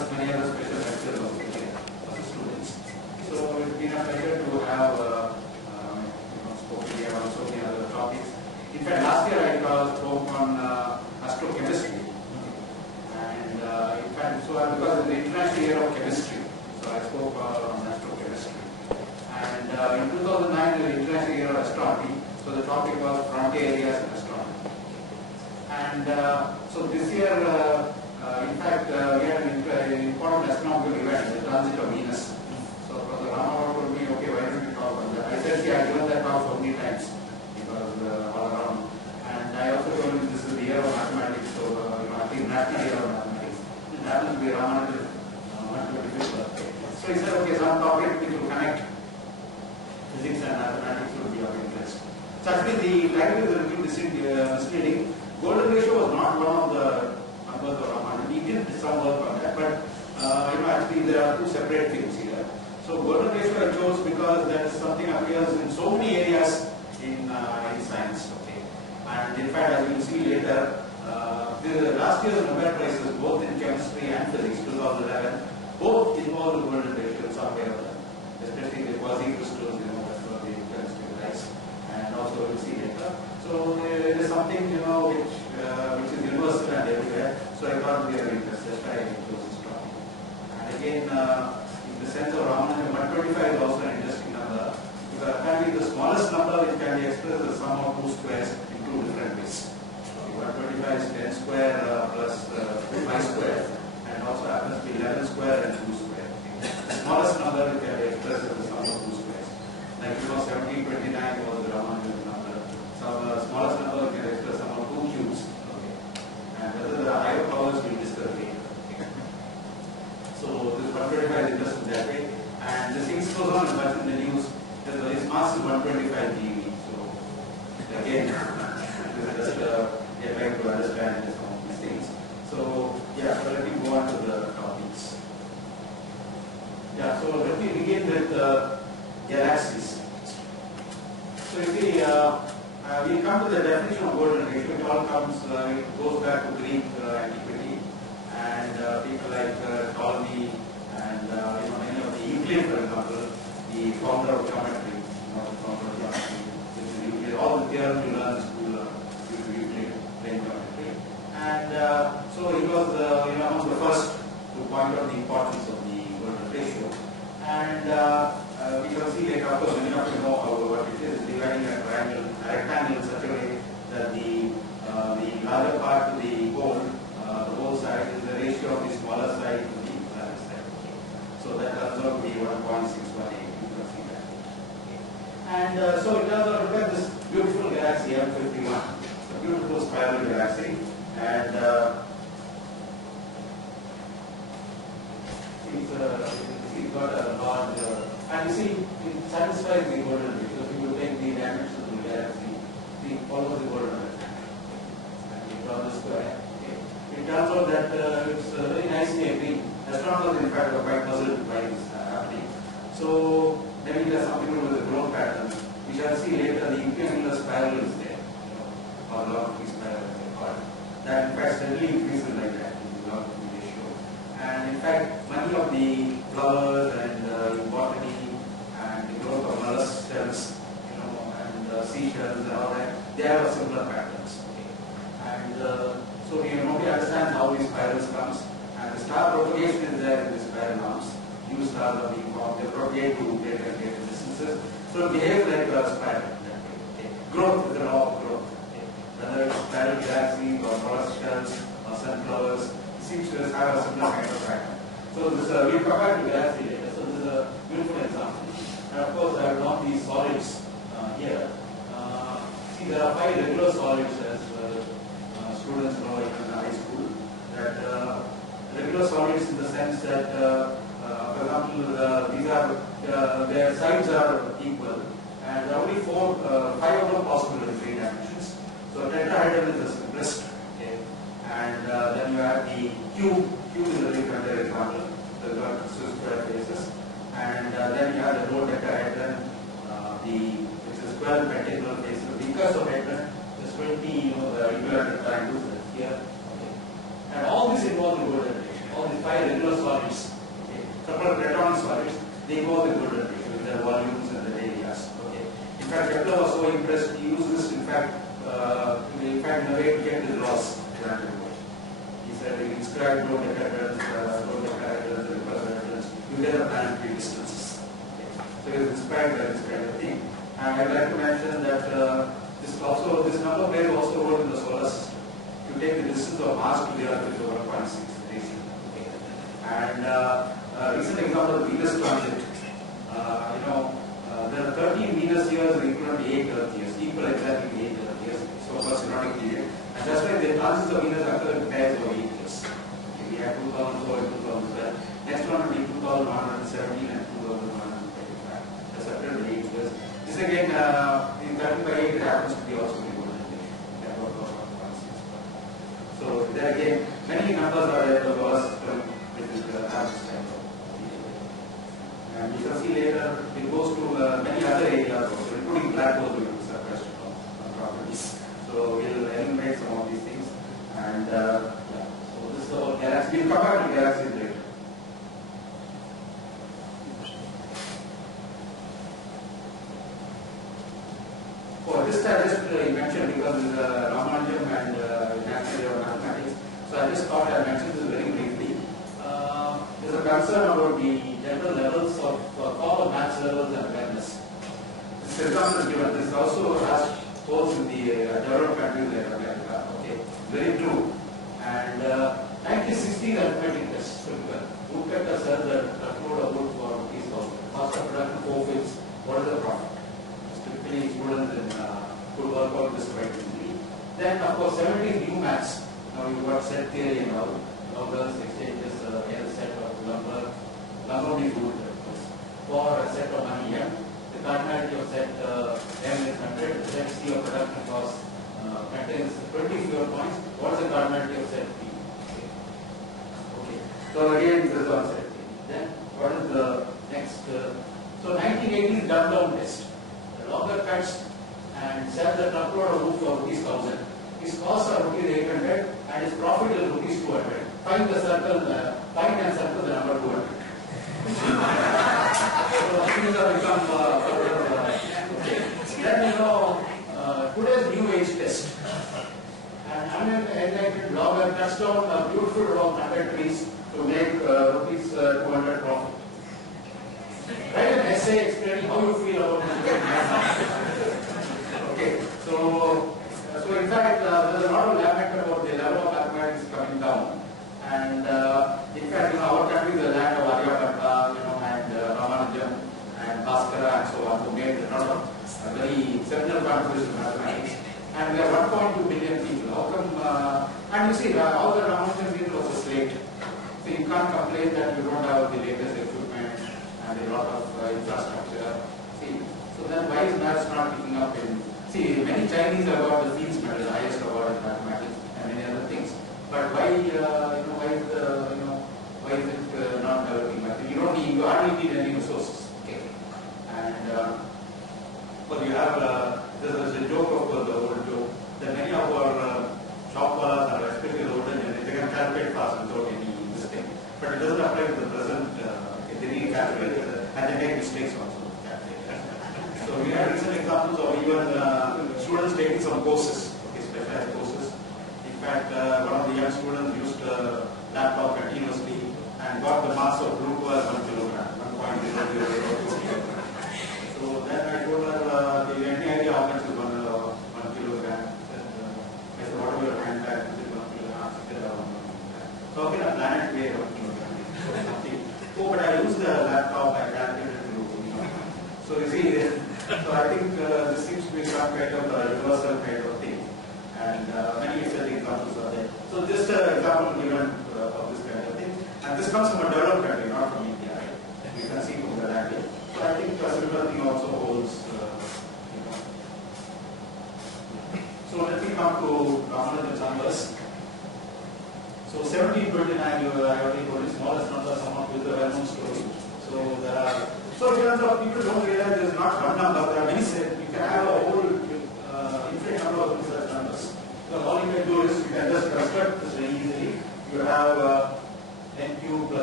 plus many other special lectures also here for the students. So it's been a pleasure to have spoken here on so many other topics. In fact, last year I spoke on astrochemistry, and in fact, so because it's the International Year of Chemistry, so I spoke on astrochemistry. And in 2009, the International Year of Astronomy, so the topic was frontier areas in astronomy. And so this year, in fact, we had an important astronomical event, the transit of Venus. So Professor Ramanujan told me, okay, why don't we talk on that? I said, see, I've given that talk so many times, because all around. And I also told him this is the year of mathematics, so I think National Year of Mathematics. It happens to be Ramanujan's 125th birthday. So he said, okay, some topic which will connect physics and mathematics would be of interest. So actually the title is a little misleading. Golden ratio was not one of the numbers of Ramanujan. He did some work on that, but actually there are two separate things here. So golden ratio I chose because that is something appears in so many areas in science. Okay, and in fact, as you will see later, the last year's Nobel Prizes, both in chemistry and physics, 2011, both involve the golden ratio in some way or other. Especially the quasi-crystals, that's what the chemistry writes, and also we'll see later. So there is something which is universal and everywhere. So I thought we are interested. That's why I chose this topic. And again, in the sense of Ramanujan, 125 is also an interesting number, because apparently the smallest number which can be expressed as the sum of two squares in two different ways. So 125 is 10 square plus 5 square, and also happens to be 11 square and 2 square. The smallest number which can be expressed as the sum of two squares. Like 1729 was the Ramanujan number. So the smallest number we can express sum of two cubes. Okay. And whether there are higher powers we will discuss later. Okay. So this 125 is interesting that way. And this thing goes on in the news. Its mass is 125 GeV. So again, this is just trying to understand some of these things. So yeah, so let me go on to the topics. Yeah, so let me begin with galaxies. So you see, we come to the definition of golden ratio. It all comes, it goes back to Greek antiquity, and people like Ptolemy and many of the Euclid, for example, the founder of geometry, all the theorems you learn in school due to Euclid playing geometry. And so he was among the first to point out the importance of the golden ratio. And we can see later, of course, many of you know what it is, dividing a rectangle in such a way that the larger part to the whole side is the ratio of the smaller side to the larger side. Okay. So that turns out to be 1.618. You can see that. Okay. And so it turns out, look at this beautiful galaxy M51. It's a beautiful spiral galaxy. And it's got a large, and you see, it satisfies the golden ratio. If you take the dimensions of the galaxy, it follows the golden ratio. And you draw the square. Okay. It turns out that it's very nicely agreed. Astronomers, in fact, are quite puzzled by this happening. So maybe it has something to do with the growth pattern. We shall see later the incremental spiral is there, or log-free spiral as they call it. That in fact steadily increases like that in the log-free ratio. And in fact, many of the flowers and botany and the growth of mollusk shells, and seashells and all that, they have a similar patterns. Okay. And so we understand how these spirals comes, and the star propagation is there in the spiral arms. New stars are being formed, they propagate to greater and greater distances. So it behaves like a spiral that way. Okay. Growth is the law of growth. Okay. Whether it's spiral galaxies or mollusk shells or sunflowers, it seems to have a similar kind of pattern. So this we'll come back to galaxy later. So this is a beautiful example. And of course, I have drawn these solids here. See, there are 5 regular solids, as students know in high school. That regular solids in the sense that, for example, these are their sides are equal, and there are only 5 of them possible in 3 dimensions. So tetrahedron is the simplest. Okay. And then you have the cube. Cube is a very familiar example. The square faces. And then you have the dodecahedron, which is 12 pentagonal faces. Because of hedron, there's 20, the equilateral triangles here. Okay. And all this involves the golden ratio. All these 5 regular solids. Okay. Suppose platonic solids, they go with golden rate with their volumes and the areas. Okay. In fact, Kepler was so impressed, he used this in fact in a way to get his laws. He said he inscribed no decadence, you get a planetary distances. Okay. So he was inspired by this kind of thing. And I'd like to mention that this number plays also a role in the solar system. If you take the distance of Mars to the Earth, it is over 0.6 Ration. Okay. And recent example of Venus transit. There are 13 Venus years equivalent to 8 Earth years, equal exactly 8 Earth years. So for synodic period. And that's why the transits of Venus occur in pairs of 8 years. Okay, we have 2004 and 2012. Next one will be 2117 and 2135. That's after 8 years. This again, in 30 by 8, it happens to be also the golden age. So there again, many numbers are there to us with this average time. And you can see later, it goes to many other areas also, including black holes, we will have question on properties. So we'll enumerate some of these things. And so this is about galaxies. We'll come back to galaxies later. For this I just mentioned because it's Ramanujan and natural mathematics. So I just thought I mentioned this very briefly. There's a concern about the general levels of all maths levels and awareness. This example is given. This also has holds in the developed countries like America. Okay, very true. And 1960 arithmetic test. Woodpecker said that truckload of wood for rupees of cost of production 4/5. What is the profit? Typically, students could work out this quite easily. Then, of course, 70s new maths. Now you got set theory and all. Loggers, exchanges, L set of lumber. Lumber means wood, of course. For a set of money M, the cardinality of set M is 100. Set C of production cost contains 20 fewer points. What is the cardinality of set P? Okay. So again, this is on set P. Then, what is the next? So 1980s dumb-down test. The logger cuts and sells the truckload of wood for rupees 1,000. His costs are rupees 800 and his profit is rupees 200. Find the circle, find and circle the number 200. So things have become okay. Then today's new age test. An unenlightened logger cuts down a beautiful row of 100 trees to make rupees 200 profit. Write an essay explaining how you feel about this. Okay, so in fact, there's a lot of lament about the level of mathematics coming down. And in fact, our country is the land of Aryabhatta, and Ramanujan and Bhaskara and so on, who made a lot of very seminal contributions to mathematics. And we are 1.2 billion people. How come? And you see, all the Ramanujan people was a slate. So you can't complain that you don't have the latest equipment and a lot of infrastructure. See, so then why is maths not picking up in? See, many Chinese have got the Fields Medal, the highest award in mathematics, and many other things. But why, why is it not developing mathematics? You hardly need any resources. Okay, and but you have there's a joke of the old joke that many of our shop wallas are especially the older generation. They can calculate fast without any mistake, but it doesn't apply to the present. They recalculate and they make mistakes also. So we had recent examples of even students taking some courses, specialized courses. In fact, one of the young students used a laptop continuously and got the mass of glucose 1 kilogram, 1.008. So then I told her, the any idea how much is 1 kilogram? I said, what are your hand back? Is it 1 kilogram? So how can a planet weigh 1 kilogram? Oh, but I used the laptop, I calculated glucose. So you see, so I think this seems to be some kind of universal kind of thing, and many exciting examples are there. So just an example given of this kind of thing, and this comes from a developed country, not from India. Right? You can see from the language. So I think a similar thing also holds. So let me come to Ramanujan's numbers. So 1729, I already told you, smallest number, somewhat with the well-known story. So there are. So in terms of people don't realize there is not one number, there are many sets. You can have a whole infinite number of such numbers. So all you can do is you can just construct this very easily. You have n cube plus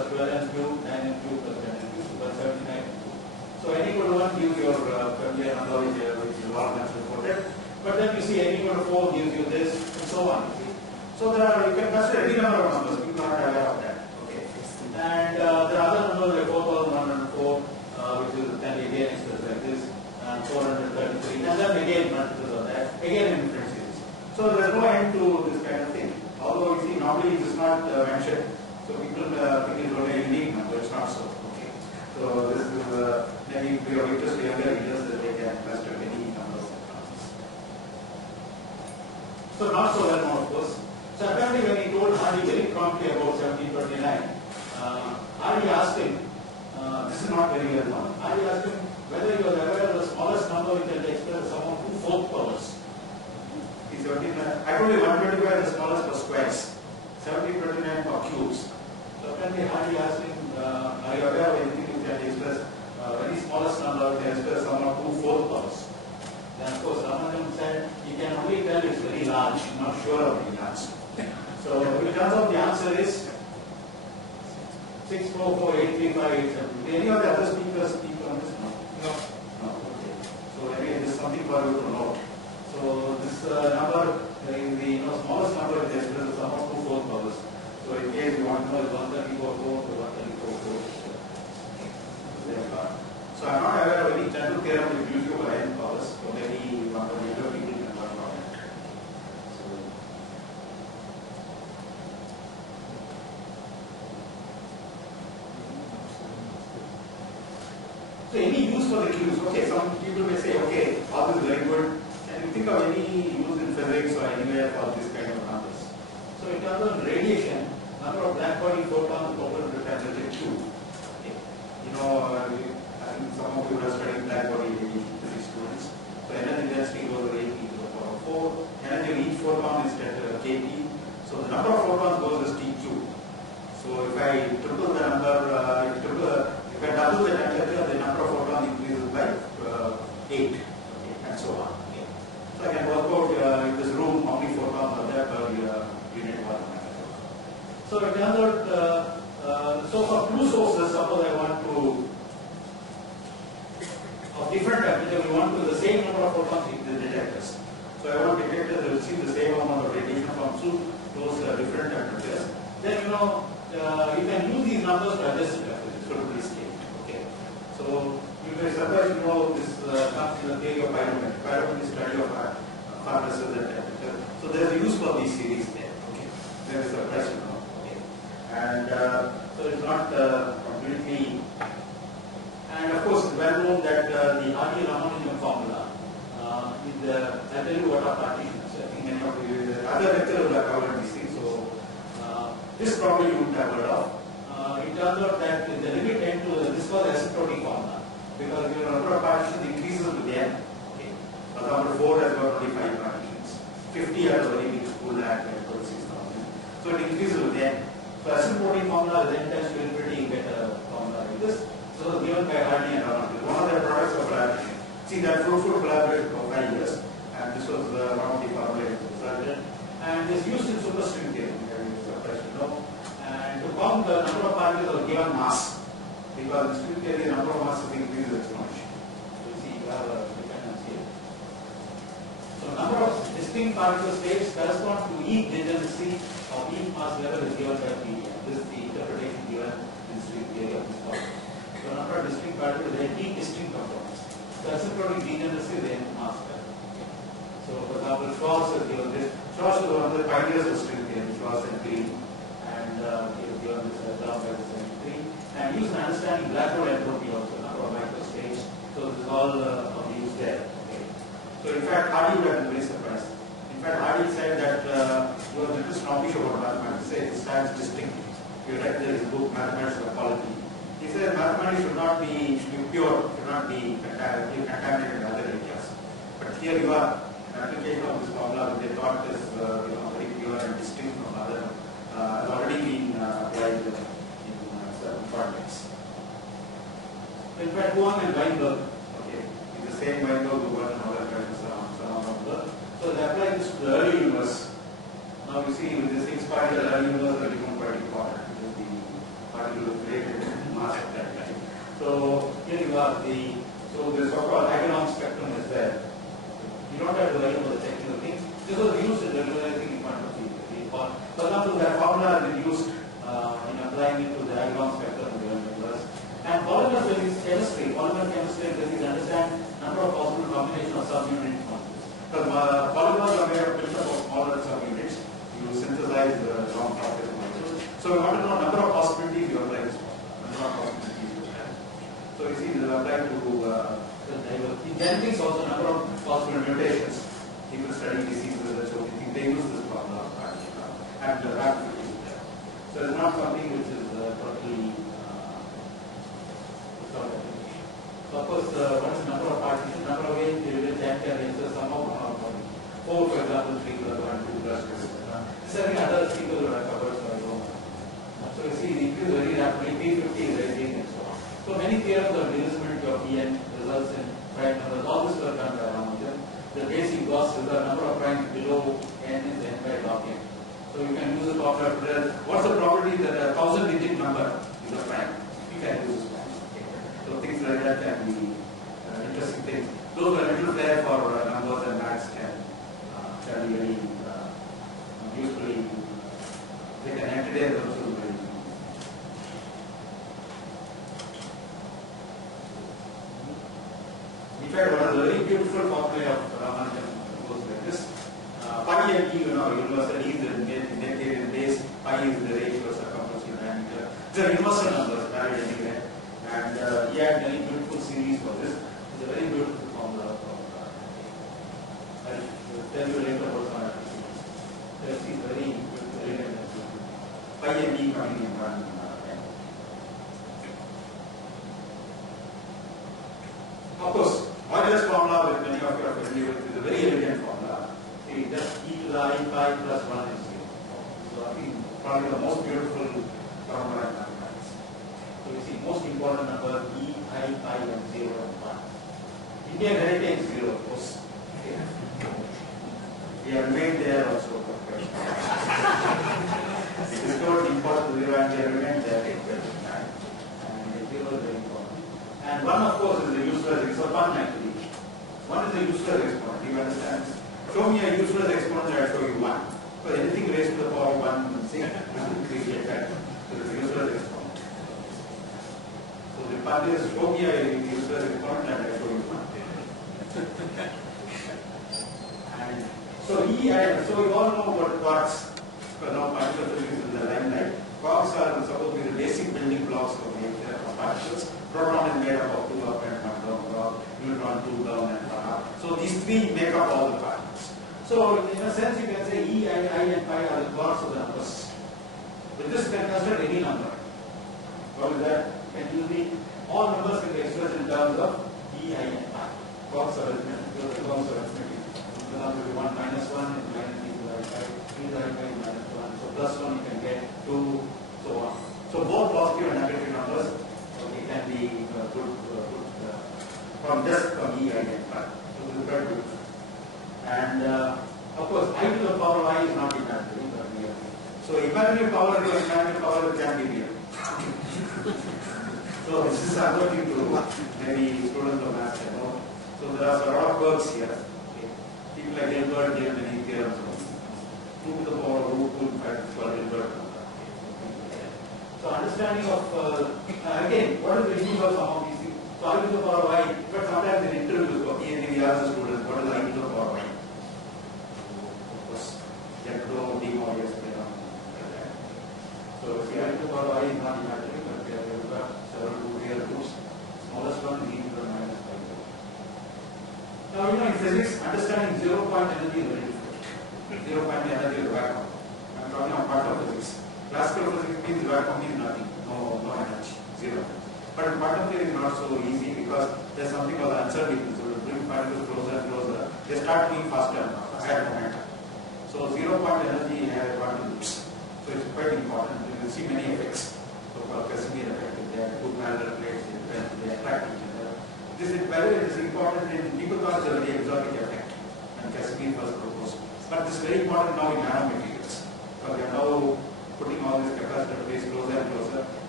plus 12n cube, 9n cube plus 10n cube, plus 79n cube. So n equal to 1 gives your familiar number which is all that's reported. But then you see n equal to 4 gives you this, and so on. So there are, you can consider any number of numbers, people are not aware of that. Okay. And there are other numbers like 4104, which is then again expressed like this, and 433, and then again multiples of that, again in different series. So there is no end to this kind of thing. Although you see normally it is not mentioned, so people think it is only a unique number, it's not so. Okay. So this is maybe if you are interested in younger readers that they can consider any numbers. So not so well known, of course. So apparently when he told Hardy very promptly about 1729, Hardy asked him, this is not very well known, Hardy asked him whether he was aware of the smallest number which can express the sum of 2 fourth powers. He said, I told you 125 the smallest for squares, 1729 for cubes. So apparently Hardy asked him, are you aware of anything which can express very smallest number which can express the sum of 2 fourth powers? Then of course Ramanujan said, he can only tell it's very large, not sure of the answer. So it turns out the answer is 6448358. Any of the other speakers speak on this? No. No. Okay. So anyway, this is something for you to note. So this number is the smallest number is expressed the sum of 2 fourth powers. So in case you want to know, is 134 to 134 4. So I am not aware of any general theorem which gives you n powers. So maybe one of the younger people can work on it. So any use for the cubes? Okay, some people may say, okay, all this is very good. Can you think of any use in physics or anywhere for this kind of numbers? So in terms of radiation, number of black body photons proper to temperature Q. Okay. I think some of you are studying black body radiation physics students. So energy density goes to 8 to the power of 4. Energy of each photon is at kT. So the number of photons goes as TQ. So if I triple the number, if I double the temperature, the number of photons increases by 8, okay, and so on. Okay. So I can work out in this room how many photons are there per unit volume. So it turns out, so for two sources, suppose I want to, of different temperature, we want to the same number of photons in the detectors. So I want detectors that receive the same amount of radiation from those different temperatures. Then you can use these numbers to adjust the temperature, so to be scaled. Okay. So you may surprise to know this comes in the theory of pyrometry. Pyrometry is study of furnaces and temperature. So there is a use for these series there. Okay. There is a surprise to know. Okay. And so it's not completely. And of course, it's well known that the Hardy-Ramanujan formula I'll tell you what are partitions. I think many of you, other lecturers will have covered these things. So this probably you would have heard of. It turns out that the limit tend to this was asymptotic formula because your number of partitions increases with n. Okay. For example, 4 has got only 5 partitions. 50 has a very big school at 6,000. So it increases with n. So asymptotic formula with n tends to infinity get a formula like this. So given by Hardy and Ramanujan. One of their products of collaboration. See that fruitful collaboration for 5 years, and this was one of the formulated resultant. And is used in superstring theory, and to count the number of particles of a given mass, because in string theory the number of masses increases exponentially. So see, you have a dependency here. So number of distinct particle states correspond to each degeneracy of each mass level is given by P. This is the interpretation given in string theory of this problem. So number of distinct particles, they are distinct components. So asymptotic degeneracy is the nth mass level. So for example, Schwarz has given this. Schwarz is one of the pioneers of string theory, Schwarz and Green, and he has given this example by the 73. And used in understanding black hole entropy also, number of microstates. So this is all of use there. Okay. So in fact, Hardy would have been very surprised. In fact, Hardy said that he was a little snobbish about mathematics. He stands distinct. He read his book, Mathematics of Quality. He said mathematics should be pure, should not be contaminated in other areas. But here you are, an application of this formula which they thought is very pure and distinct from other, has already been applied in certain contexts. In fact, Huang and Weinberg, okay, it's the same Weinberg who worked on other kinds of so they applied this to the early universe. Now you see with this expired the early universe has become quite important. particle is created mass at that time. So here you are, so the so-called economic spectrum is there. You don't have to worry about the technical things. This was used in regularizing in quantum field. For example, that formula has been used in applying it to the economic spectrum of the universe. And polymer chemistry, is understand number of possible combinations of subunit molecules. Because polymers are made of built up of smaller subunits. You synthesize the long complex molecules. So we want to know number of possibilities you apply this formula. Number of possibilities you have. So you see, this is applied to in genetics also number of possible mutations. People study diseases and so they use this formula and rapidly. So it's not something which is totally without application. So of course, what is the number of partitions? Number of ways they will check their answers somehow. 4, for example, 3 plus 1, 2 plus 2. This is other people will have covered, so I don't know. So you see, it increases very rapidly. P50 is rising and so on. So many theorems of divisibility of Pn results in prime numbers. All this were done by Ramanujan. The basic loss is the number of primes below n is n by log n. So you can use the formula to tell what's the probability that a 1000-digit number is a prime. You can use this one. So things like that can be interesting things. Those are a little fair for numbers and maths can be very usefully. They can entertain also very useful. In fact, one of the very beautiful formulae of Ramanujan goes like this. Pi and E, universal E is the Neptunian base, pi is the ratio of circumference to diameter. These are universal numbers, valid anywhere. And he had many beautiful series for this. It's a very beautiful formula. I'll tell you later about some applications. This is very beautiful. Pi and E coming in one. Of course, Euler's formula, with many of you are familiar with, is a very elegant formula. See, just e to the I pi plus 1 is 0. So I think probably the most beautiful formula in mathematics. So you see, most important numbers e, I, pi and 0 and 1. Indian heritage 0, of course. We have remained there also. We discovered the importance of 0 and we have remained there. And 0 is very important. And 1, of course, is the useless exponent. 1 actually. 1 is the useless exponent. Do you understand? Show me a useless exponent and I'll show you 1. So anything raised to the power of 1, say, we get that. So it's a useless exponent. So the part is, show me a useless exponent and I'll show you 1. And so so you all know about quarks. Because now particle physics is in the limelight. Quarks are supposed to be the basic building blocks of nature of particles. Proton is made up of 2 up and 1 down, neutron 2 down and 1 up. So these 3 make up all the particles. So in a sense you can say E, I and pi are the quarks of the numbers. With this you can consider any number. What is that? You can use all numbers can be expressed in terms of E, I and pi. Quarks are arithmetic. Quarks are arithmetic. For example, 1 minus 1 is minus e to the I pi, e to the I pi is minus 1. So plus 1 you can get 2, so on. So both positive and negative numbers can be from E, I and pi. So this is very good. And of course, I to the power of I is not imaginary, but real. So imaginary power to imaginary power can be real. So this is something to maybe students of maths can know. So there are a lot of works here. Okay. People like Hilbert give many theorems. 2 to the power of root 2 in fact is called Hilbert. So understanding of, again, what is the use of some of these things? So I to the power of I, but sometimes in interviews for PhD we ask the students, what is I to the power of I? Of course, you have to know D modulus. So see, I to the power of I is not imaginary, but we have got several real roots. Smallest one is e to the minus pi. Now, in physics, understanding 0-point energy is very difficult. 0-point energy is vacuum. I am talking about quantum physics. Classical physics means vacuum means nothing, no energy, 0. But quantum theory is not so easy because there is something called uncertainty. So you bring particles closer and closer, they start moving faster and faster, higher momentum. So 0-point energy has quantum loops. So it's quite important. You will see many effects. So called Casimir effect, they have two parallel plates, they attract each other. This is important and people thought it's a very exotic effect and Casimir was proposed. But this is very important now in nanomaterials. Because we are now putting all these capacitor plates closer and closer. In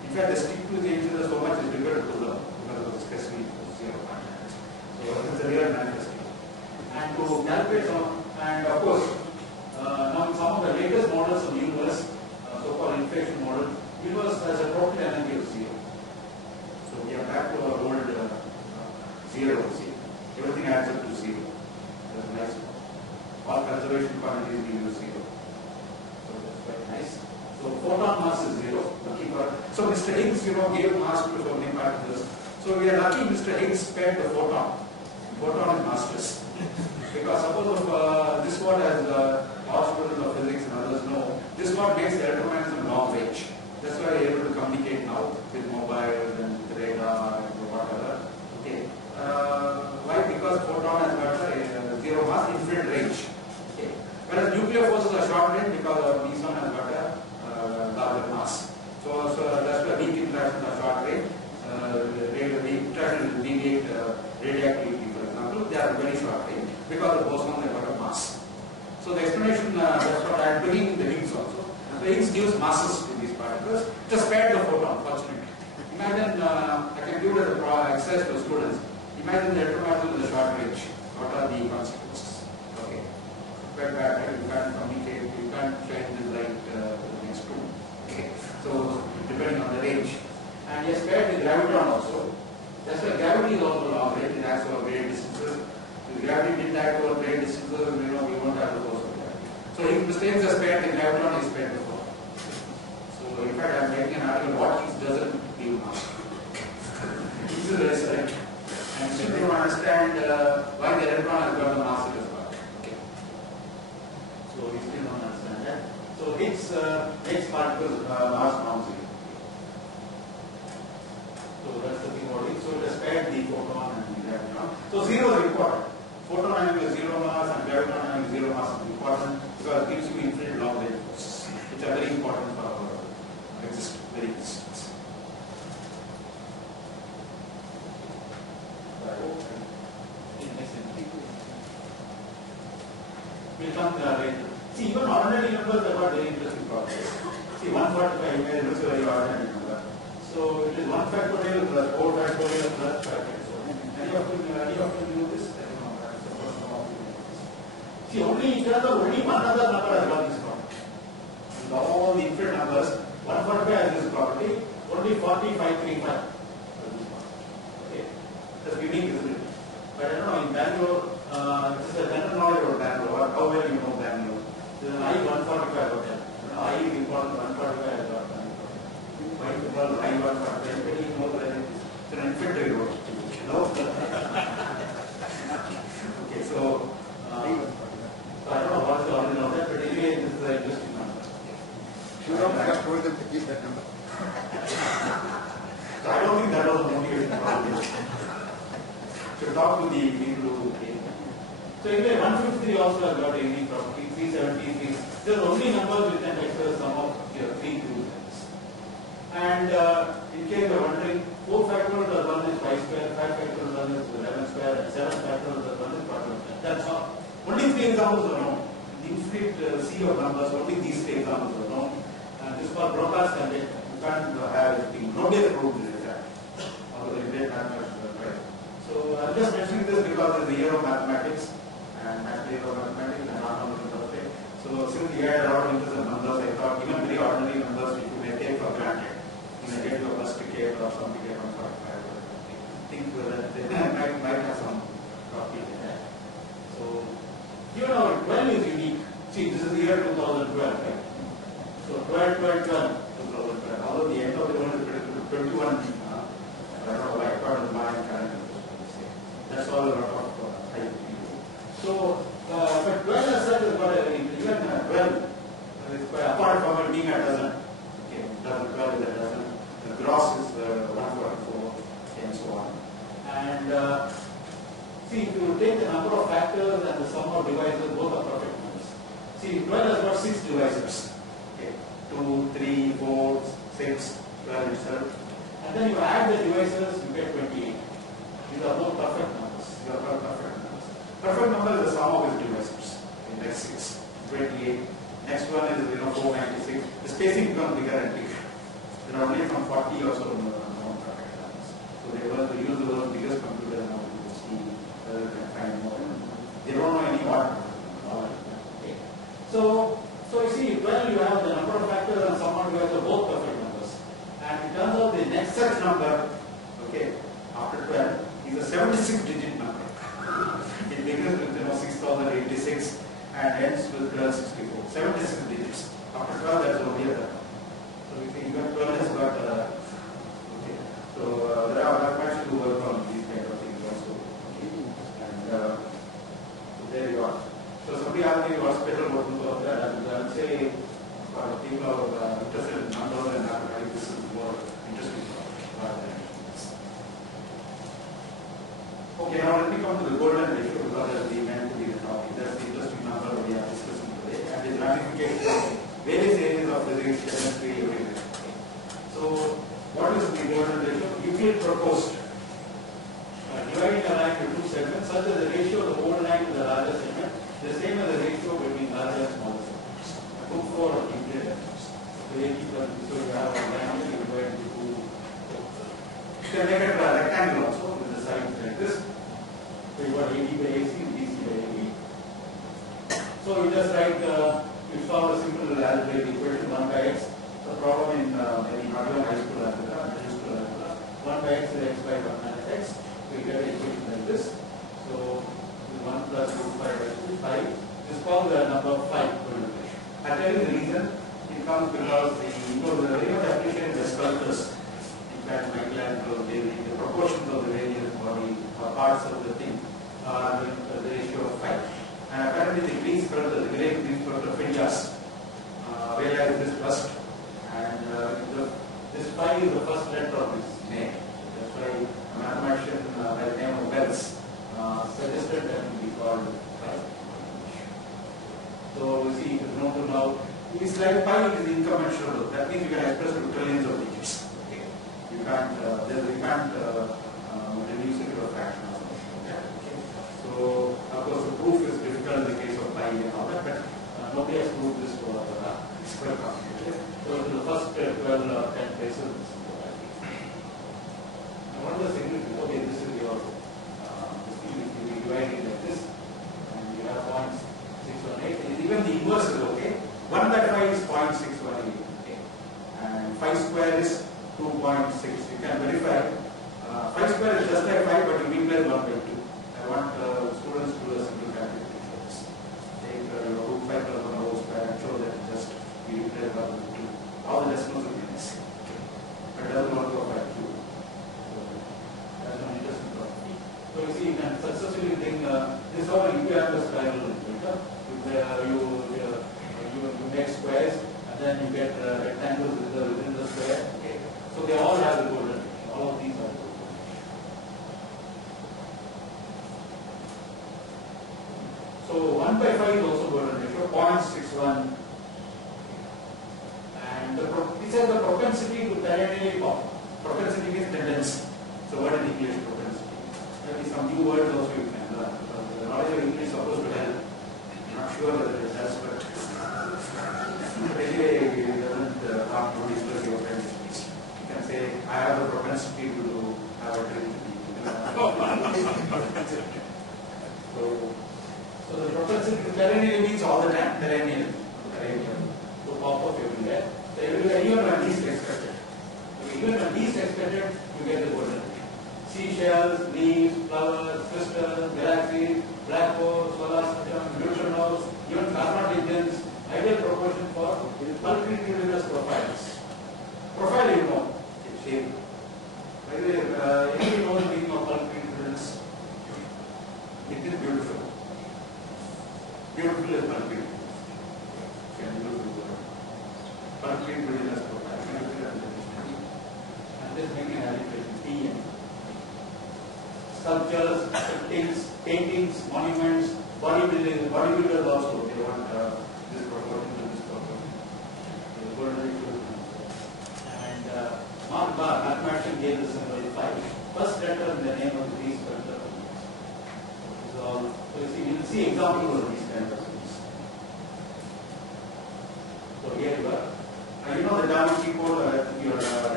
In fact, the stick to the edge so much is difficult to learn because of the specific zero quantity. So it's a real manifestation. And to calculate some, and of course, now some of the latest models of the universe, so-called inflation model, universe has a total energy of zero. So we are back to our old zero. See, everything adds up to zero. That's nice. All conservation quantities give you zero. So that's quite nice. So photon mass is zero. So Mr. Higgs, gave mass to so many particles. So we are lucky Mr. Higgs spared the photon. Photon is massless. Because suppose if this one, as all students of physics and others know, this one makes the electromagnetism long range. That's why we are able to communicate now with mobiles and with radar and whatever. Okay. Why? Because photon has got a zero mass, infinite range. Okay. Whereas nuclear forces are short range because this one has got a larger mass. So that's why weak interactions are short range. Weak interactions will deviate radioactivity, for example. They are very short range because the boson has got a mass. So the explanation, that's what I am bringing in the Higgs also. The Higgs gives masses to these particles. Just spared the photon, fortunately. Imagine, I can give it as a exercise to students. Imagine the electromagnetism in the short range. What are the consequences? Okay. Quite bad, right? You can't communicate, you can't change the light to the next room. Okay. So, depending on the range. And yes, spared the graviton also. That's why gravity is also long range, it acts over great distances. If gravity didn't act over great distances, we won't have the force of gravity. So, if the states are spared, the graviton is spared before. So, in fact, I am making an article what Higgs doesn't give mass. Higgs is very select. And still you don't understand why the electron has got the mass it has got. Okay. So, we still don't understand that. So, Higgs makes particles mass non-zero. So, that's the thing about it. So, it has spared the photon and the graviton. So, zero is important. Photon having a zero mass and graviton having zero mass is important because it gives you infinite long range forces, which are very important for our existence, very existence. We'll come later. See, even ordinary numbers have got very interesting properties. See, 145 may look a very ordinary number. So it is 1 factorial plus 4 factorial plus 5 factorial. Any of you know this? See, only in terms of only one other number has got this property. In all the infinite numbers, 145 has this property, only 4535. Okay, that's unique, isn't it? But I don't know, in Bangalore, this is a general knowledge about Bangalore, how well you know Bangalore. There is an I-145 hotel. I is important, 145 is not Bangalore. Why is it called I-145? Everybody knows that it's an infantry road. No? Okay, so, I don't know what is the origin of that, but anyway, this is an interesting number. Shivaram, I have told them to keep that number. So I don't think that was a motivation problem. To talk to the people who came. So anyway, 153 also has got a unique property, 373. There are only numbers which can express sum of your 3 groups. And in case you are wondering, 4 factorial plus 1 is 5 square, 5 factorial plus 1 is 11 square, and 7 factorial plus 1 is 41 square. That's all. Only 3 examples are known. The infinite sea of numbers, only these 3 examples are known. And this is called Broca's conjecture. You can't have everything. Nobody has proved this exact. Although the great mathematics are right. So I'm just mentioning this because it's the year of mathematics and year of mathematics and Nano birthday. So since we had a lot of interest in numbers, I thought even very ordinary numbers which you may take for granted. You may get your first ticket or some ticket on 45 or think whether they might have some property in that. So you know, 12 is unique. See, this is the year 2012, right? So 12, 2012. Although the end of the world is 21, I don't know why, part of the Mayan calendar. That's all a lot of hype. So, but 12 as such is not a even 12, apart from it being a dozen. Okay, dozen 12 is a dozen. The gross is 144, and so on. And see, if you take the number of factors and the sum of divisors, both are perfect numbers. See, 12 has got 6 divisors. Okay, 2, 3, 4, 6, 12 itself. And then you add the divisors, you get 28. These are both perfect numbers. These are called perfect numbers. Perfect number is the sum of its divisors. Okay, that's 6, 28. Next one is 496. The spacing becomes bigger and bigger. There are only from 40 or so known traffic patterns. So they use the world's biggest computer now to see whether they can find more. They don't know any order. Okay. So you see, when you have the number of factors and someone who has the both perfect numbers, and it turns out the next such number, okay, after 12 is a 76-digit number. It begins with 6086 and ends with 1264. 76 digits. After 12, that's only a number. So we think even 12 has got okay. So there are much to work on these kind of things also. Okay. And so there you are. So somebody asked me what's better about that. I would say for people who are interested in numbers and mathematics, this is more interesting rather than this. Okay, now let me come to the golden ratio because that's the meant to be the topic. That's the interesting number we are discussing today, and its ramifications of various areas of physics, chemistry, everything. So, what is the golden ratio? Euclid proposed dividing a line into two segments, such as the ratio of the whole line to the larger segment, the same as the ratio between larger and smaller segments. Book 4 of Euclid. So you have a line you divide into two. You can make it a rectangle also with the sides like this. So you got AD by AC and BC by AD. So you just write, you solve a simple algebraic equation 1 by x. The problem in maybe Nano high school algebra, middle school algebra, 1 by x is x by 1 minus x. So you get an equation like this. So 1 plus root 5 by 2, 5. This is called the number 5 golden ratio. I'll tell you the reason. It comes because the way of application the sculptors, in fact, Michelangelo, the proportions of the various body or parts of the thing are the ratio of 5. And apparently the Greek sculptor, the great Greek sculptor Phidias, realized this first. And this 5 is the first letter of his name. That's why a mathematician by the name of Wells suggested that it be called 5. So you see, it is known to now. It's like pi is incommensurable. That means you can express to trillions of digits. Okay. You can't reduce it to a fraction or something. Okay. So of course the proof is difficult in the case of pi and all that, but nobody has proved this for it's quite complicated. So in the first 12 or 10 places, and one of the significant, okay, this is your you divide it like this, and you have 0.618. Even the inverse is okay. 1 by 5 is 0.618, okay. And 5 square is 2.6. You can verify. 5 square is just like 5, but you replace 1 by 2. I want students to do a simple calculation. Take root 5 plus 1 whole square and show that just you replace 1 by 2. All the decimals will be the same. Okay. But it doesn't work out by 2. So that's an interesting property. So you see, you can successfully bring this is all equivalent spiral indicator. You make squares and then you get rectangles within the square. Okay. So they all have the golden ratio. All of these are golden ratio. So 1 by 5 is also golden ratio, 0.61. And this has the propensity to perennially pop. Propensity means tendency. So what is English propensity? There will be some new words also you can learn. Because the knowledge of English is supposed to help. I'm not sure whether it does, but anyway, it doesn't harm to discuss your friends. You can say, I have a propensity to have a drink. So the propensity to perennially means all the time, perennial. To pop up everywhere. So everywhere, even when least expected. Okay, even when least expected, you get the golden. Seashells, leaves, flowers, crystals, galaxies, black holes, solar system, neutrinos, even Carnot engines, ideal proportion for multitudinous profiles. Profile you know, it's shape. By the way, anybody knows the meaning of multitudinous? It is beautiful. Beautiful is multitudinous. Can you use the word? Multitudinous profile. And this making an alliteration, T and sculptures, paintings, monuments, bodybuilders also, they want this proportion to this proportion. And Mark Barr, mathematician, gave the symbol 5. First letter in the name of the Greek sculptor. So you will see examples of these kinds of things. So here you are. You know the Da Vinci Code, your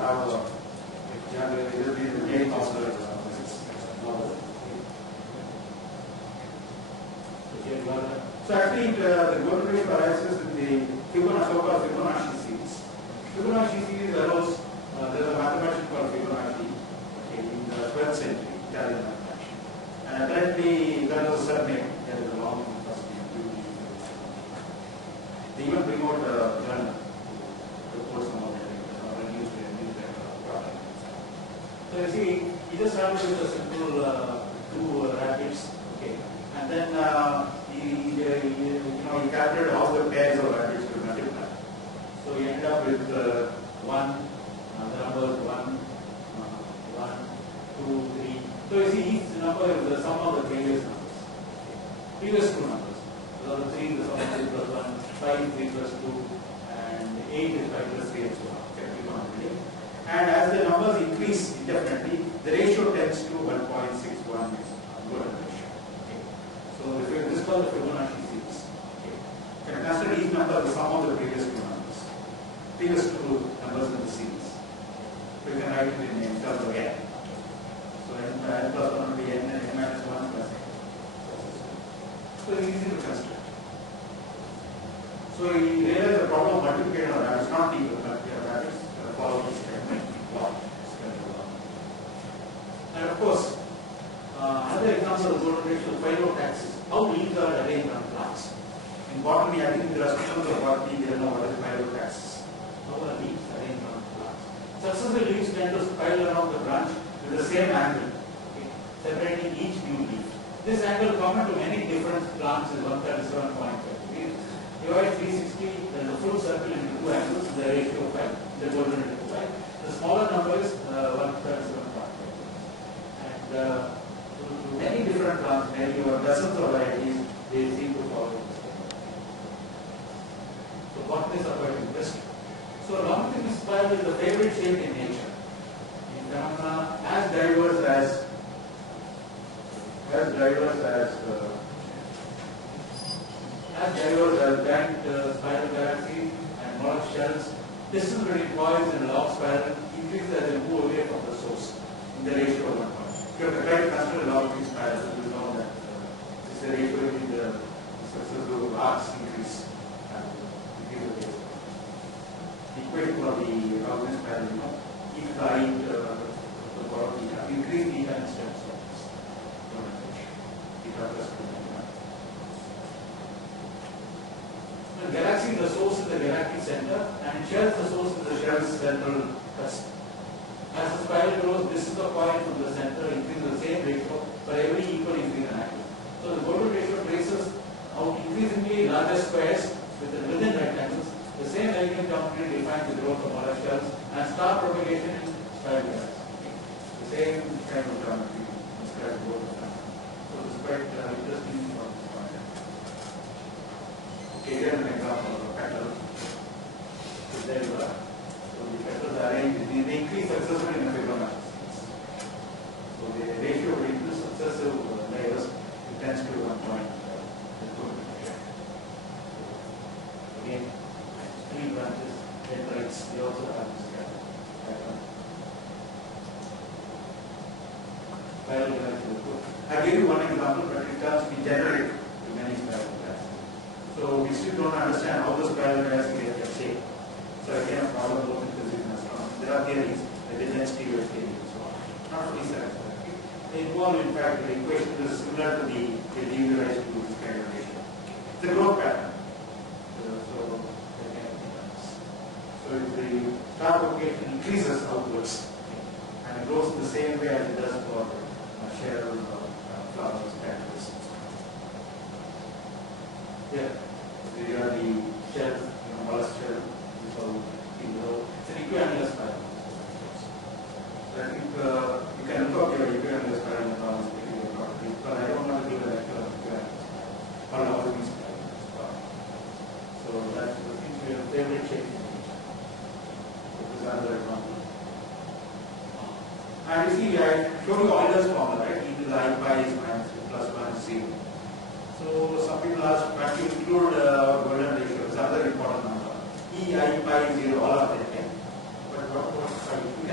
have a main concept. So actually, the golden ratio arises with the Fibonacci series. Fibonacci series allows, there is a mathematician called Fibonacci, okay, in the 12th century, Italian mathematician. And apparently, that was a surname, there is a long first name. They even bring out a journal to report some of the newspaper. So you see, he just started with a simple two rabbits, okay, and then he calculated how the pairs of rabbits will multiply. So he ended up with one, the numbers 1, 1, 2, 3. So you see, each number is the sum of the previous numbers, previous two numbers. So the 3 is the sum of 3 plus 1, 5 is 3 plus 2, and 8 is 5 plus 3, and so on. And as the numbers increase indefinitely, the ratio tends to 1.61 is golden ratio. Okay. So this is called the Fibonacci series. Okay. You can consider each number the sum of the previous two numbers in the series. So you can write it in terms of n. So n plus 1 will be n, and n minus 1 plus n. So it's easy to construct. So he realized the problem of multiplication of rabbits, not equal, but rabbits follow this law. And of course, another example of golden ratio is phyllotaxis. How leaves are arranged on plants. In botany, I think there are students of botany, they know what is phyllotaxis. How are leaves arranged on plants? Successive leaves tend to spiral around the branch with the same angle, okay, separating each new leaf. This angle common to many different plants is 137.5 degrees. Divide 360, there is a full circle into two angles, the ratio of 5, the golden ratio of 5. The smaller number is 137.5. And to many different plants, maybe or dozens of varieties, they seem to follow this. So what is quite interesting. So longitudinal spiral is the favorite shape in nature. In phenomena as diverse as giant spiral galaxies and mollusk shells. Distance between points and log spiral increases as they move away from the source in the ratio of 1 point. If you have to try to consider log spiral, you will know that this is the ratio between the successive arcs increase and increase the base. The equation for the log spiral, each height the bottom theta, increase theta and stems of this. Theta plus 2. The galaxy is the source in the galactic center, and shells the source in the shell's central crust. As the spiral grows, this is the point from the center increases the same ratio for every equal increase in angle. So the golden ratio traces out increasingly larger squares within rectangles. The same elegant geometry defines the growth of mollusk shells and star propagation in spiral galaxies. The same kind of geometry describes both of them. So this is quite interesting from this point. Okay, here is an example of a petal. So there you are. So the petals are arranged, they increase successively in the Fibonacci series. So the ratio between two successive layers tends to 1 point. Again, 3 branches, dendrites, they also have this pattern. I gave you one example, but it turns to generate many spiral galaxies. So we still don't understand how the spiral galaxy get their shape. So again, a problem both in physics and astronomy. There are theories, the density theory and so on. Not fully satisfactory. They involve, in fact, the equation is similar to the linearized to this kind of ratio. It's a growth pattern. So if the star propagation increases outwards and it grows the same way as it does for shells or flowers, petals. Yeah, these are the shells, mollusk shell. So it's an equiangular spiral. So I think you can look up your equiangular spiral in property, but I don't want to give a lecture on equiangular spiral or how these spirals. So that seems to be a favorite shape. Another example. And you see, I showed you Euler's formula, right? E to the I pi is minus plus 1 is 0. So some people ask, can you include golden ratio? It's another important number. E, I pi, 0, all of them. But what phi?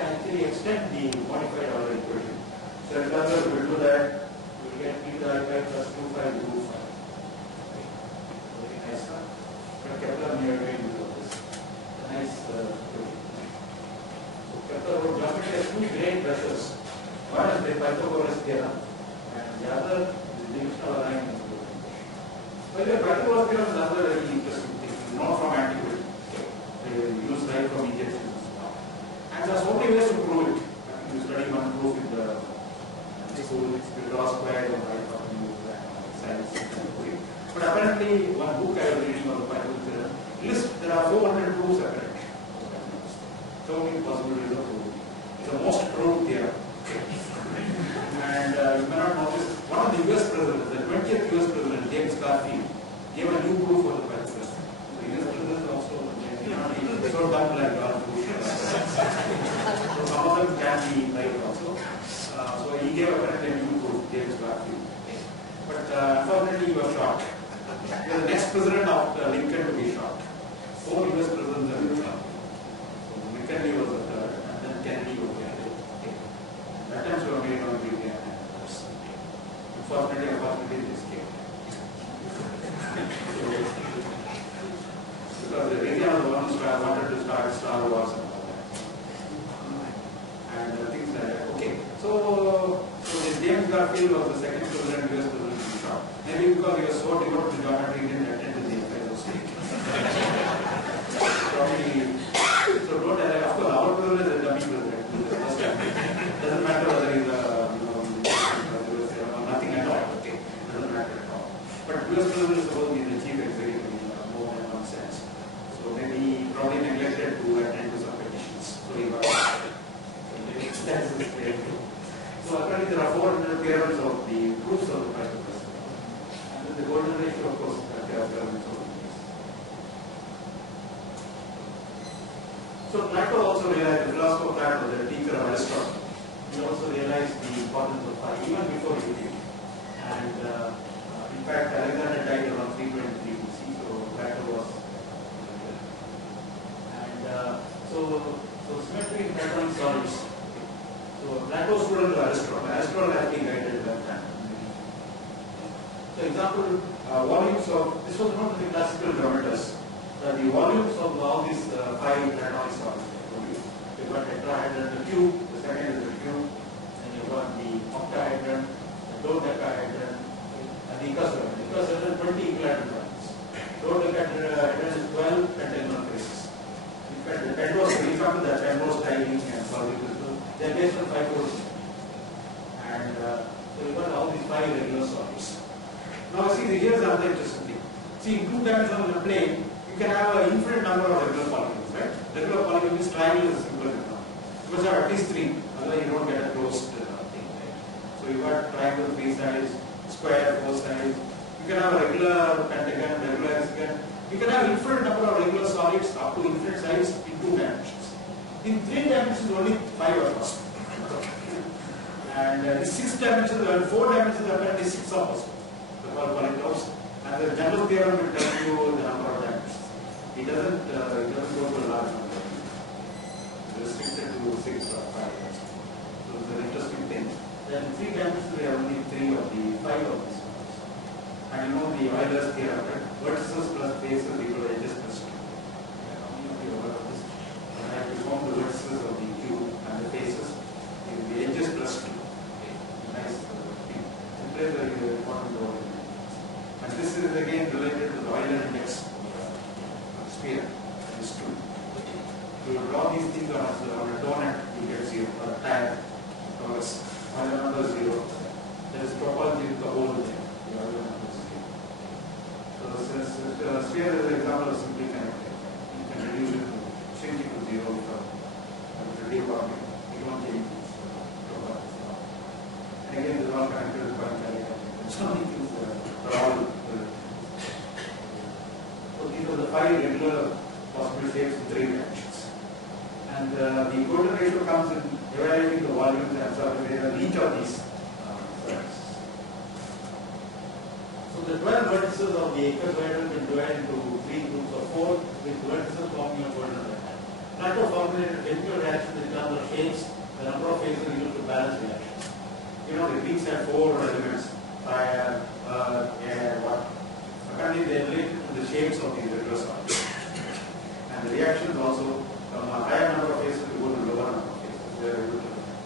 two great pressures. One is the Pythagoras theorem, and the other is the divisional alignment. Well, the Pythagoras theorem is another very interesting thing, not from antiquity. Used right from Egyptians. And there are so many ways to prove it. You study one proof in the school, you draw squares and write how to use that science. But apparently, one book I was reading on the Pythagoras theorem lists there are 400 proofs apparently. So many possibilities of proof. It's the most proved theorem. And you may not notice, one of the US presidents, the 20th US president, James Garfield, gave a new proof for the Pythagoras. The US president also so dumb like God. So some of them can be right also. So he gave apparently a new proof, James Garfield. But unfortunately he was shot. He was the next president of Lincoln to be shot. 4 US presidents have been shot. So Lincoln was the third, and then Kennedy was the other. That time so made on the unfortunately they escaped. Because the Ration was the one who wanted to start Star Wars and all that. And things like that. Okay. So James Garfield was the second president, US president to be shot. Maybe because he was so devoted to geometry, he didn't attend to the affairs of state. Probably. So don't tell of course, our president is a dummy president. Doesn't matter whether he's a, nothing at all. Okay. Doesn't matter at all. But US president is supposed to be the chief executive in more than one sense. So maybe he probably neglected to attend to some petitions. So he got that's his claim. So apparently there are 400 theorems of the proofs of the Pythagoras. And then the golden ratio, of course, that they are theorems of the case. So Plato also realized, the philosopher Plato, the teacher of Aristotle, he also realized the importance of fire even before he did. And in fact, Alexander died around 323 BC, so Plato was so symmetry in pattern solids. So Plato student to Aristotle. Aristotle has been guided that time. So example, volumes of, this was one of the classical geometers. The volumes of all these 5 platonic solids. You've got tetrahedron, the cube, the second is the cube, then you've got the octahedron, the dodecahedron, and the icosahedron. Icosahedron 20 equilateral lines. Dodecahedron is 12 pentagonal faces. In fact, the Penrose, we found that Penrose tiling and solid crystal, they are based on 5 codes. And so you've got all these 5 regular solids. Now see, here's another interesting thing. See, in 2 dimensional plane, you can have an infinite number of regular polygons, right? Regular polygon means triangle is a simple example. You must have at least 3, otherwise you don't get a closed thing, right? So you've got triangle 3 sides, square 4 sides. You can have a regular pentagon, regular hexagon. You can have infinite number of regular solids up to infinite size in 2 dimensions. In 3 dimensions, only 5 are possible. And in 6 dimensions, and 4 dimensions, apparently 6 are possible. The polytopes. And the general theorem will tell you the number of dimensions. It doesn't go to a large number. It's restricted to 6 or 5. So it's an interesting thing. Then in 3 dimensions, we have only 3 of the 5 of these ones. And you know the Euler's theorem, right? Vertices plus bases equal to edges plus 2. When I perform the vertices of the cube and the faces, it will be edges plus 2. Nice thing. It plays a very important role in it. And this is again related to the Euler index sphere. This 2. You draw these things on a donut, you get 0, or a tag, because Euler number is 0. There is topology of the whole thing. The Euler number is 0. So since the sphere is an example of simply connected, you can reduce it to shrink it to 0 without deforming. You don't change it. And again, this is all connected with point calculation. So many things are all. So these are the 5 regular possible shapes in 3 dimensions. And the golden ratio comes in evaluating the volumes and surface area of each of these cells. So the 12 vertices of the icosahedron can divide into 3 groups of 4 with vertices forming a golden rectangle. Plato formulated chemical reactions in terms of shapes, the number of phases used to balance reactions. You know, the Greeks had 4 elements: fire, air, water. Apparently they related to the shapes of these regular solids. And the reactions also, from a higher number of phases to go to lower number of phases. They are able to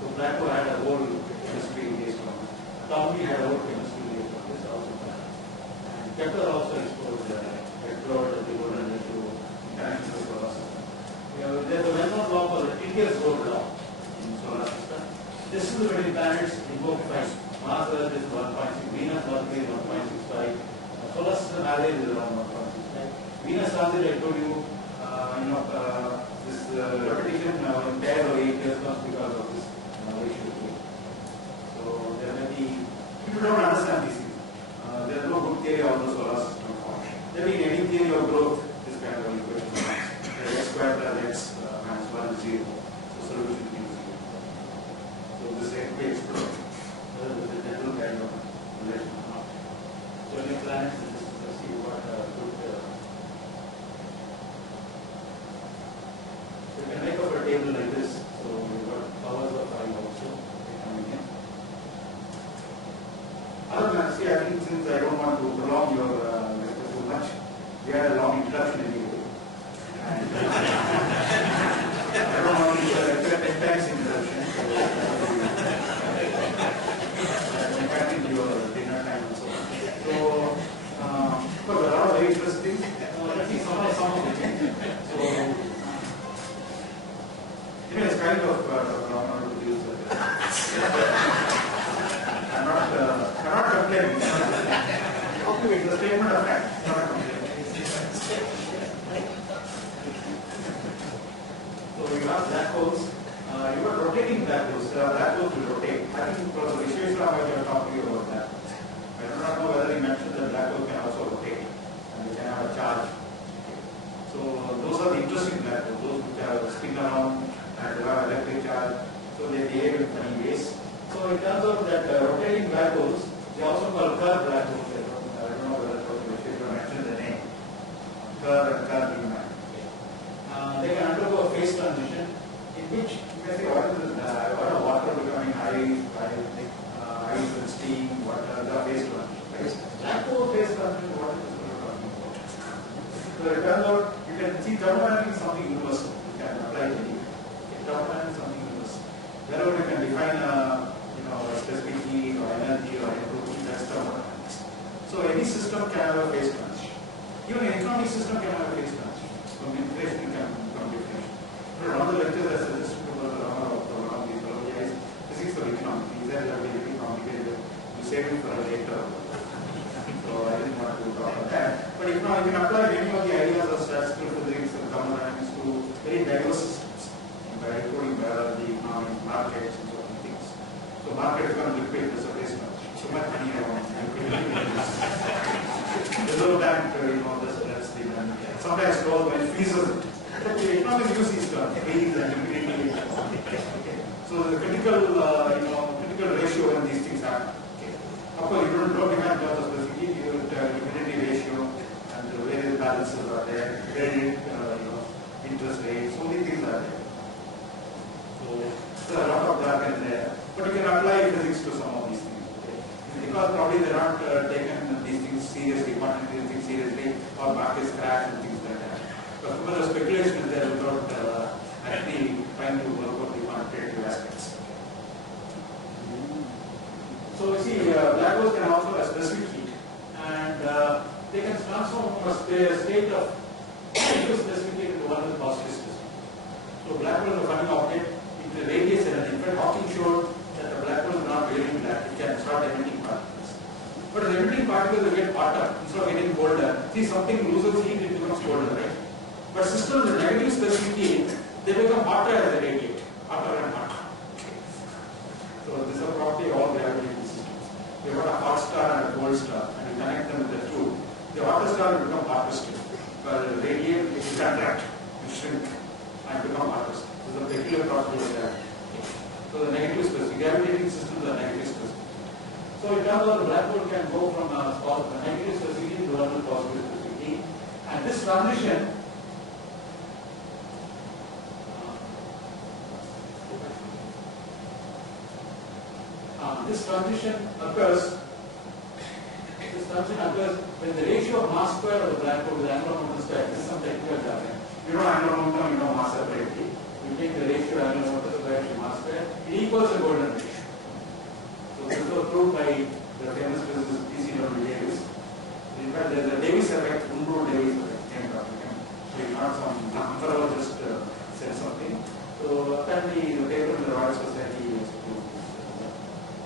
closest remaining planets invoke 5. Mars Earth is 1.6, Venus Mercury is 1.65, solar system average is around 1.65. Venus transit, I told you, this repetition in pairs of 8 years comes because of this ratio. So there may be, people don't understand these things. There is no good theory of the solar system. There may be any theory of growth, this kind of equation. X squared plus x minus 1 is 0. So solution is 0. So this we explore. This is a general kind of relation or not. So any planets, let's see what good. So you can make up a table like this. So we've got powers of 5 also coming in. Other planets, see, I think since I don't want to prolong your lecture too much, we had a long introduction anyway. And I don't want to lecture 10 times introduction. Impacting your dinner time and so on. So, of course, there are very interesting. Let me summarize some of the things. So, it's kind of Ramanujan to use it. I'm not complaining. It's a statement of fact, not a complaint. So you have black holes. You are rotating black holes. Black holes will rotate. I think Professor Shivaram was talking about that. I do not know whether he mentioned that black hole can also rotate and they can have a charge. So those are the interesting black holes. Those which have spin around and have electric charge. So they behave in funny ways. So it turns out that rotating black holes, they also call curved black holes. I don't know whether Professor Shivaram mentioned the name. Curved and curved human. They can undergo a phase transition in which you can say what is this, water becoming ice and steam, what are the phase transition. Black hole phase transition, what is this we are talking about? So it turns out you can see thermodynamics is something universal. You can apply it anywhere. Thermodynamics is something universal. Wherever you can define a specific heat or energy or entropy, that's thermodynamics. So any system can have a phase transition. Even an economic system can have a phase transition. So inflation can become deflation. One of the lectures I suggested to one of these guys, physics of economics. He said that will be complicated. You save it for a later. So I didn't want to talk about that. But if you can apply many of the ideas of statistical physics and thermodynamics to very diverse systems, including biology, economics, markets, and so many things. So market is going to liquidate this phase transition. So much money I want. Reserve bank, that's the sometimes called when it freezes it. But the economics use these terms, freeze and liquidity. So the critical ratio when these things happen. Of course, you don't demand terms of specificity, you liquidity ratio and the various balances are there, credit, interest rates, so many things are there. So there's a lot of jargon there. But you can apply physics to some of these things. Because probably they're not taken these things seriously, quantitative things seriously, or markets crash and things like that. But too much of speculation is there without actually trying to work out the quantitative aspects. So you see, black holes can also have specific heat, and they can transform from a state of negative specific heat into one with positive specific. So black hole is a funny object. It radiates energy. In fact, Hawking showed that the black hole is not really black. It can start emitting particles. But the emitting particles will get hotter instead of getting colder. See, something loses heat, it becomes colder, right? But systems with negative specific heat, they become hotter as they radiate, hotter and hotter. So this is a property of all gravitational systems. You have got a hot star and a cold star, and you connect them with the tube. The hotter star will become hotter still. But it radiate, it will contract, it will shrink, and become hotter still. This is a peculiar property of gravity. So the negative specific, gravitating systems are negative specific. So it turns out the black hole can go from a negative specificity to one with positive specificity. And this transition occurs when the ratio of mass square of the black hole to the angular momentum square. This is some technical jargon. You know angular momentum, you know mass separately. You take the ratio of angular momentum square to mass square, it equals the golden ratio. So this was proved by the famous physicist P.C.W. Davis. In fact, there is a Davis effect, Davis effect named after him. So it's not some number just said something. So apparently the paper in the Royal Society was proved.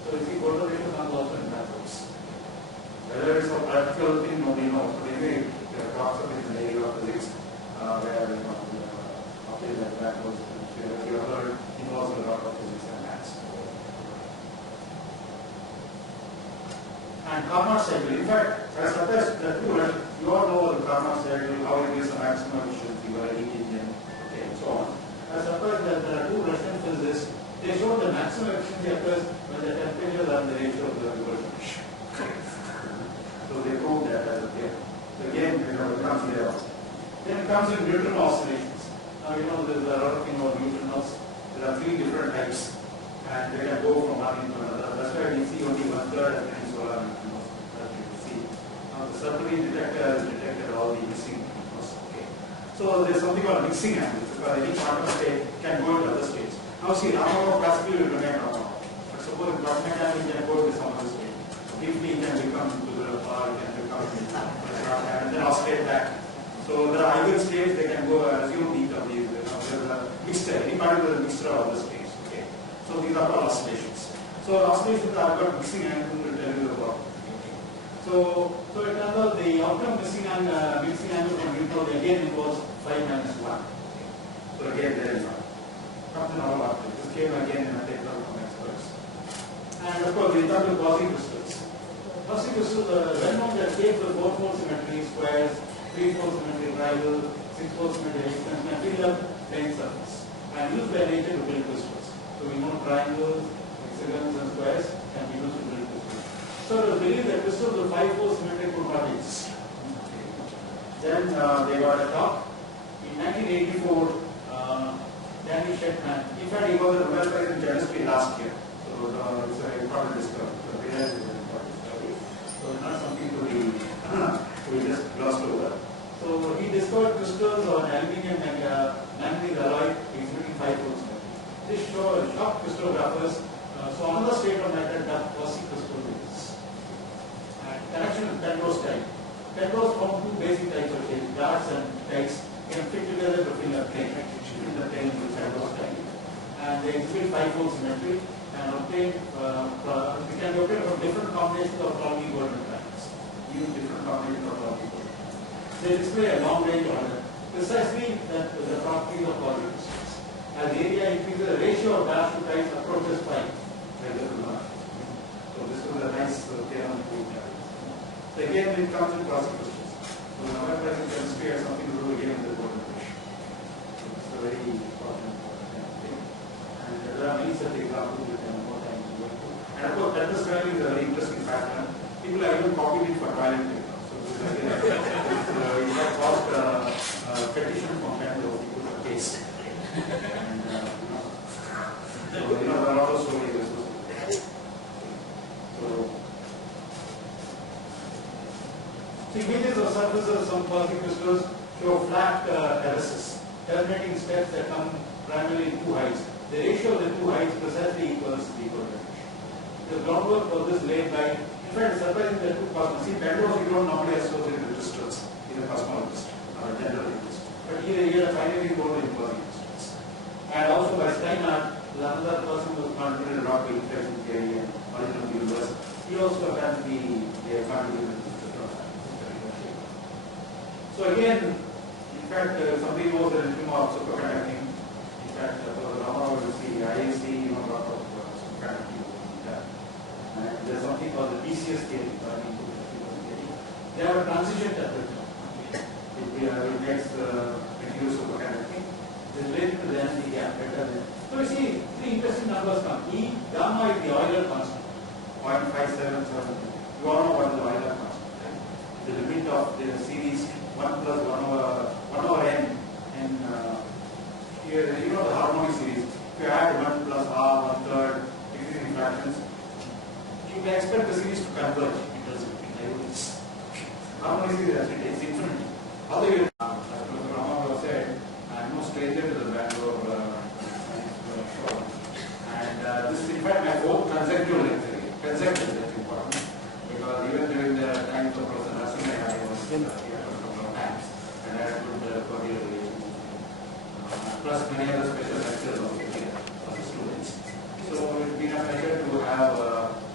So you see, photon radiation comes also in mathematics. Whether it's a practical thing, nobody knows. But anyway, it talks about in the area of physics, where objects like that was, if you heard, involves a lot of physics and maths. And Carnot cycle. In fact, I suggest that you all know the Carnot cycle, how it is a maximum efficiency by heat engine, okay, and so on. I suppose that there are two Russian physicists. They show the maximum efficiency occurs when the temperatures are in the ratio of the revolution. So they prove that as a theorem. So again, it comes here. Then it comes in neutron oscillations. Now there's a lot of thing about neutrinos. There are 3 different types, and they can go from one into another. That's why we see only 1/3 as many solar neutrinos that you see. Now the submarine detector has detected all the missing neutrinos. Okay. So there's something called mixing angles, because any quantum state can go into other states. Now see, Ramanujan classically will remain Ramanujan. But suppose in quantum mechanics can go to some other state. Briefly can become to the power, can become and then oscillate back. So there are either states they can go assume each of these. There's a mixture. Any particle is a mixture of the states. Okay. So these are called oscillations. So oscillations are got mixing angle to tell you about. So it turns out the outcome mixing angle from neutron again involves 5 minus 1. So again there is one. Comes in all after. This came again in a paper from experts. And of course we come to quasi-crystals. Quasi-crystals are well known that take the 4-4 symmetry squares, 3-4 symmetry triangle, 6-4 symmetry hexagons can fill up plane surface and use by nature to build crystals. So we know triangles, hexagons and squares can be used to build crystals. So it was believed that crystals with 5-4 symmetry could not exist. Then they got a talk. In 1984, Danny Shetman, in fact he got the Nobel Prize in chemistry last year. So it's an important discovery. So it is an important discovery. So it's not something to be just glossed over. So he discovered crystals on aluminium and manganese alloy exhibiting 5-4 symmetry. This shocked crystallographers. So another state of matter that quasi-crystal is. Connection with Penrose type. Penrose form 2 basic types of shapes, darts and tights, can fit together to fill a plane. The plane with Penrose type. And they exhibit 5-4 symmetry and obtain, we can obtain from different combinations of Cauchy golden triangles. Use different combinations of Cauchy golden. They display a long range order, precisely that the properties of Cauchy crystals. As the area increases, the ratio of dash to tights approaches 5. So this is a nice theorem to prove that. So again, it comes in Cauchy crystals. So Nobel Prize in chemistry has something to do again with the golden fish. So it's a very important thing. And there are many such examples which I have more time to go into. And of course, Penrose triangle is a very interesting pattern. People have even copied it for toilet paper. So this is it has caused petition from Penrose to put a case. And so there are a lot of stories associated. So images of surfaces of some Cauchy crystals show flat terraces, terminating steps that come primarily in 2 heights. The ratio of the 2 heights precisely equals the equilibrium. The groundwork for this laid by, in fact, surprising the 2 cosmos. See, Penrose you don't normally associate with crystals. He's a cosmologist or a generalist. But he had a pioneering role in Cauchy crystals. And also by Steinhardt, another person who contributed a lot to inflation theory and origin of the universe. He also apparently contributed. So again, in fact, somebody knows the regime of superconducting. In fact, for the Ramanujan, you see IAC, a lot of superconducting. And there's something called the PCS theory. They have a transition temperature. It makes the material superconducting. It is related to the energy gap better than. So you see, 3 interesting numbers come. E, gamma is the Euler constant, 0.577. You all know what is the Euler constant. Right? The limit of the series 1 plus 1 over n, and here the harmonic series. If you add 1 plus r, 1/3, increasing fractions, you can expect the series to converge. It doesn't. Harmonic series actually takes infinity. Although you, as Professor Ramanujan said, I am no stranger to the Bangalore show, and this is in fact my 4th consecutive lecture. Consecutive, that's important, because even during the times of Professor Ration, I was here. And I had good cordial relations plus many other special lectures also here for the students. So it has been a pleasure to have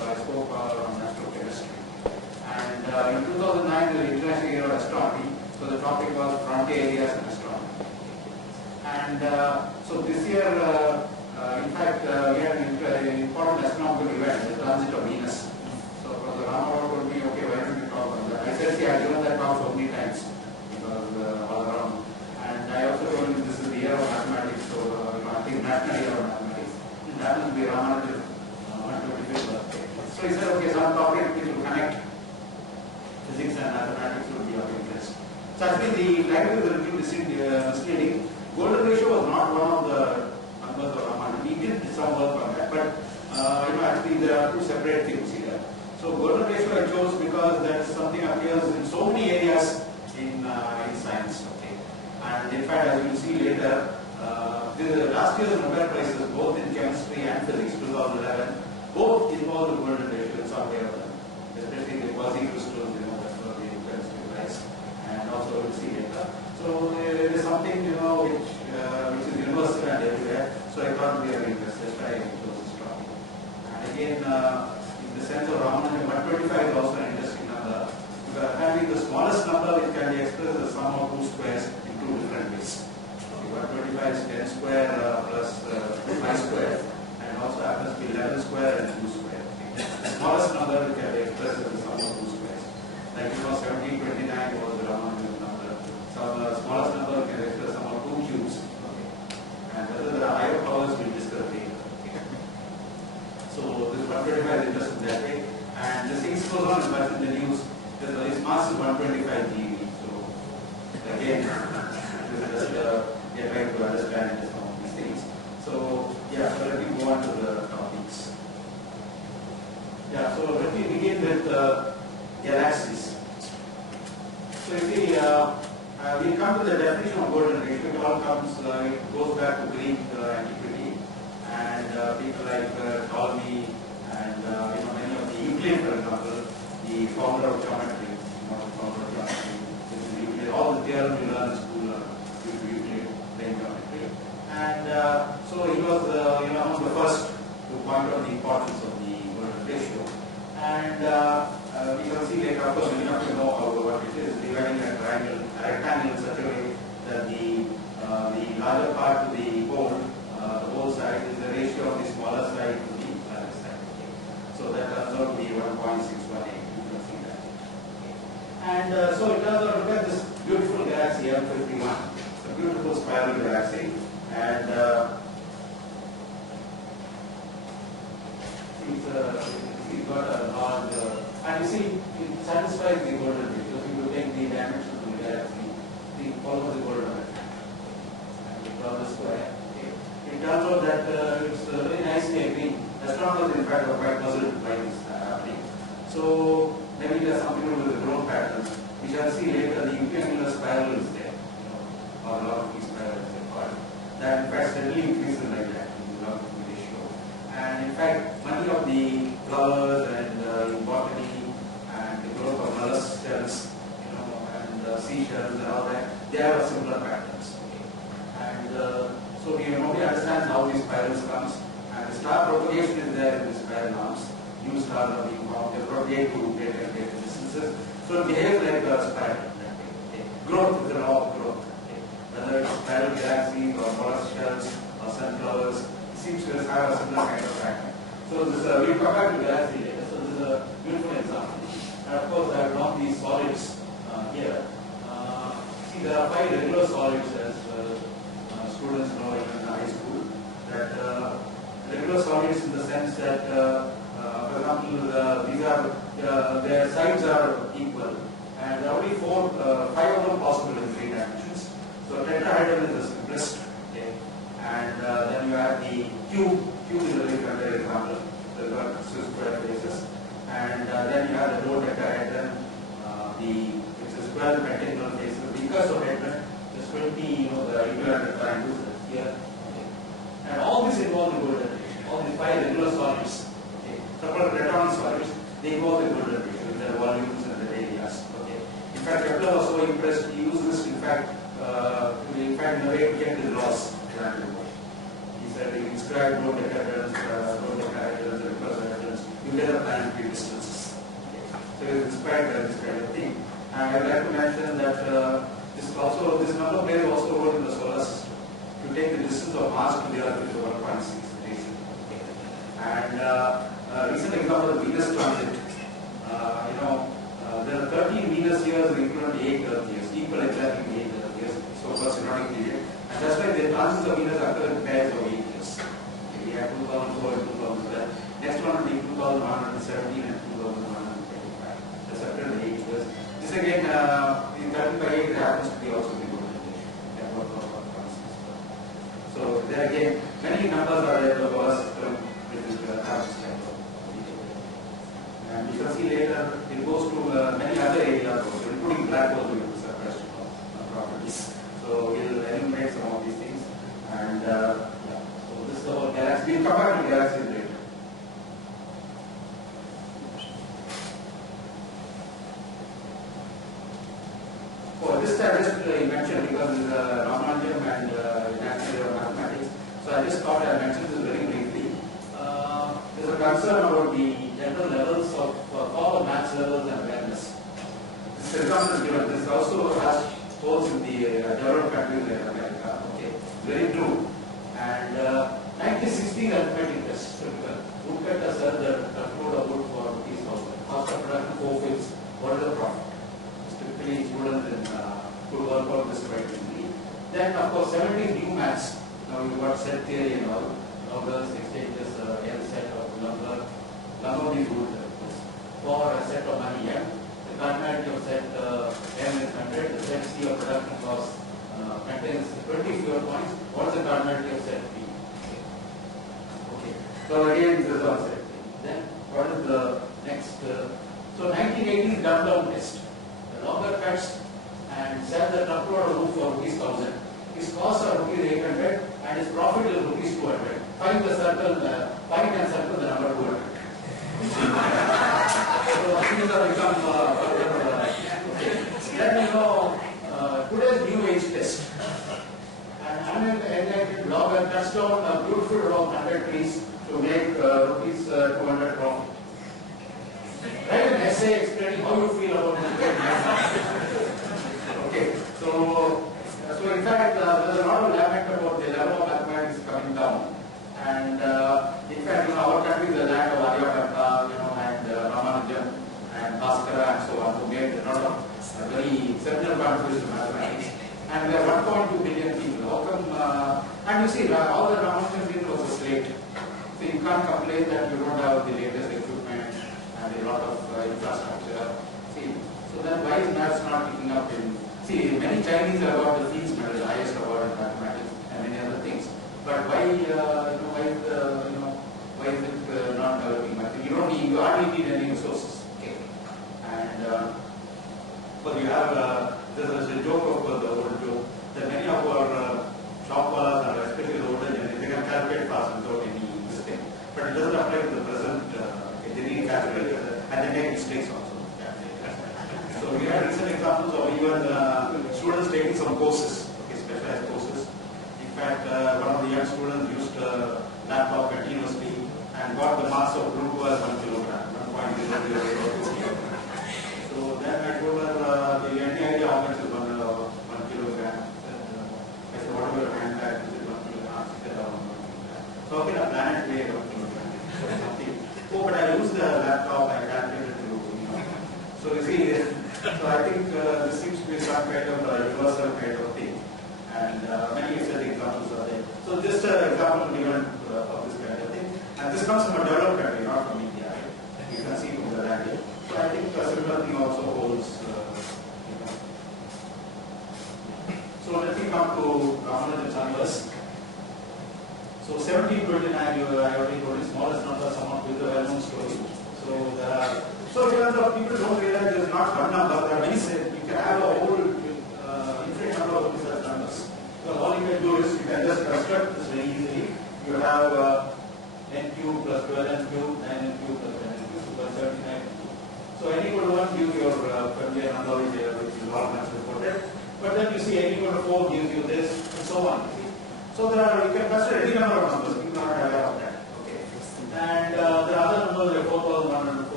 So I spoke on astrochemistry. And in 2009, the International Year of Astronomy. So the topic was frontier areas in astronomy. And so this year, in fact, we had an important astronomical event, the transit of Venus. So Professor Ramanujan told me, okay, why don't you talk on that? I said, see, I've given that talk so many times because all around. And I also told him this is the year of mathematics, so I think National Year of Mathematics. It happens to be Ramanujan's 125th birthday. So he said, okay, some topic which will connect physics and mathematics would be of interest. So actually the title is a little misleading. Golden ratio was not one of the numbers of Ramanujan. We did some work on that, but actually there are two separate things here. So golden ratio I chose because that something appears in so many areas in science. Okay, and in fact, as you will see later, last year's Nobel Prizes, both in chemistry and physics, 2011, both involve the golden ratio in some way or other. Especially the quasi-crystals, that's what the chemistry prize, and also we'll see later. So there is something which is universal and everywhere. So I thought we are interested. That's why I chose this topic. And again, in the sense of Ramanujan, 125 is also an interesting number. Because apparently the smallest number which can be expressed as the sum of two squares in two different ways. Okay, 125 is 10 square plus 5 square, and also happens to be 11 square and 2 square. Okay. The smallest number which can be expressed as the sum of two squares. Like 1729 was the Ramanujan number. So the smallest number can be expressed as the sum of two cubes. Okay. And whether there are higher powers we discuss later. Okay. So this 125 is interesting that way. And this Higgs boson is much in the news. Its mass is 125 GeV. So again, this is just trying to understand some of these things. So yeah, so let me go on to the topics. Yeah, so let me begin with galaxies. So if we come to the definition of golden ratio, it all comes, it goes back to Greek antiquity, and people like Ptolemy and many of the Euclid, for example, the founder of geometry, all the theorems you learn in school are due to Euclid playing geometry. And so he was among the first to point out the importance of the golden ratio. And we can see later, of course, we have to know what it is, dividing a rectangle in such a way that the larger part to the whole side is the ratio of the smaller side to the larger side. Okay. So that turns out to be 1.618. You can see that. Okay. And so it turns out, look at this beautiful galaxy M51. It's a beautiful spiral galaxy. And it's got a large, and you see, it satisfies the golden ratio. So if you take the dimensions of the galaxy, it follows the golden ratio. And you draw the square. Okay. It turns out that it's very nicely agreeing. Astronomers, in fact, are quite puzzled by this happening. So maybe it has something to do with the growth patterns. We shall see later the uniangular spiral is there, or a lot of these spirals are called. That in fact steadily increases like that in the log ratio. And in fact, many of the flowers and in botany and the growth of mollusk shells, and seashells and all that, they have similar patterns. Okay. And so we understand how these spirals comes, and the star propagation is there in the spiral arms. New stars are being formed, they propagate to greater and greater distances. So it behaves like a spiral. Okay. Growth is the law of growth. Okay. Whether it's spiral galaxies or mollusk shells or sunflowers, it seems to have a similar kind of pattern. So this we'll come back to galaxy later. So this is a beautiful example. And of course, I have drawn these solids here. See, there are 5 regular solids, as students know even in high school. That regular solids in the sense that, for example, these are their sides are equal, and there are only 5 of them possible in 3 dimensions. So tetrahedron is the simplest. Okay. And then you have the cube. Cube is a very familiar example. They've got square faces. And then you have the dodecahedron, which is 12 pentagonal faces. Because of hedron, there's 20, the equilateral triangles here. Okay. And all this involves the golden ratio. All the 5 regular solids, okay, separate return solids, they involve the golden ratio with their volumes and their areas. Okay. In fact, Kepler was so impressed, he used this in fact in a way to get his laws. He said he inscribed dodecahedrons, icosahedrons. He you get the planetary distances. So it is quite this kind of thing. And I would like to mention that this number plays also a role in the solar system. You take the distance of Mars to the Earth, it is 1.6 reason. And recent example of Venus transit. There are 13 Venus years equivalent to 8 Earth years, equal exactly to 8 Earth years, so-called synodic period. And that's why the transits of Venus occur in pairs of 8 years. We have 2004 and 2012. Next one will be 2117 and 2125. That's after the 8 years. This again, in 13 by 8, it happens to be also the golden age. So there again, many numbers are there in the solar system which is have this type of detail. And you can see later it goes to many other areas also, including black holes with this question of properties. So we'll enumerate some of these things. And so this is about galaxies. We'll come back to galaxies later. This I just mentioned because it's Ramanujan and National Mathematics. So I just thought I mentioned this very briefly. There's a concern about the general levels of all maths levels and awareness. This example is given. This also has holes in the developed countries like America. Okay, very true. And 1960 arithmetic test. Woodcutters sell the load of wood for rupees 1,000. Cost of production 4/5. What is the profit? Typically, students could work out this quite easily. Then, of course, 70 new maths. Now you've got set theory and all. Numbers, exchanges, L set of number these rules. For a set of money M, the cardinality of set M is 100. The set C of production cost contains 20 fewer points. What is the cardinality of set B? Okay. So again, this is our set B. Then, what is the next? So 1980 dumb down test. Longer cuts and sell the truckload of roof for rupees 1,000. His costs are rupees 800 and his profit is rupees 200. Find the circle, find and circle the number 200. So these are become okay. Then today's new age test. An unenlightened logger cuts down a beautiful row of 100 trees to make rupees 200 profit. Write an essay explaining how you feel about this. Okay, so in fact, there's a lot of lament about the level of mathematics coming down. And in fact, our country is the land of Aryabhatta, and Ramanujan and Bhaskara and so on, who made a lot of very seminal contributions to mathematics. And there are 1.2 billion people. How come? And you see, all the Ramanujan people was a slate. So you can't complain that you don't have the latest equipment and a lot of infrastructure. See, so then why is maths not picking up in? See, many Chinese have got the Fields Medal, the highest award in mathematics, and many other things. But why, why is it not developing much? You hardly need any resources. Okay, and but you have there's a joke of the old joke that many of our shop wallas, and especially the older generation, they can calculate fast without any mistake. But it doesn't apply to the present. They need calculator, and they make mistakes also. So we have recent examples of even students taking some courses, specialized courses. In fact, one of the young students used a laptop continuously and got the mass of glucose 1 kilogram, 1.002 kilogram. So then I told her, the idea how much is 1 kilogram? I said, what about your hand bag? Is it 1 kilogram? She said, 1 kilogram. So okay, the planet weighed 1 kilogram. So something. Oh, but I used the laptop, I calculated to, So you see, so I think this seems to be some kind of universal kind of thing. And many such examples are there. So just an example given of this kind of thing. And this comes from a developed country, not from India. Right? You can see from the language. So I think a similar thing also holds. So let me come to Ramanujan's numbers. So 1729, I already told you, smallest number, somewhat with the well-known story. So people don't realize there is not one number. There are many. You can have a whole infinite number of such numbers. So all you can do is you can just construct this very easily. You have n cube plus 12n cube, 9n cube plus 10n cube, so that's 79. So any equal to 1 gives your familiar number which is all much reported. But then you see n equal to 4 gives you this, and so on. So you can consider any number of numbers. You are not aware of that. Okay. And the other numbers are 4,000.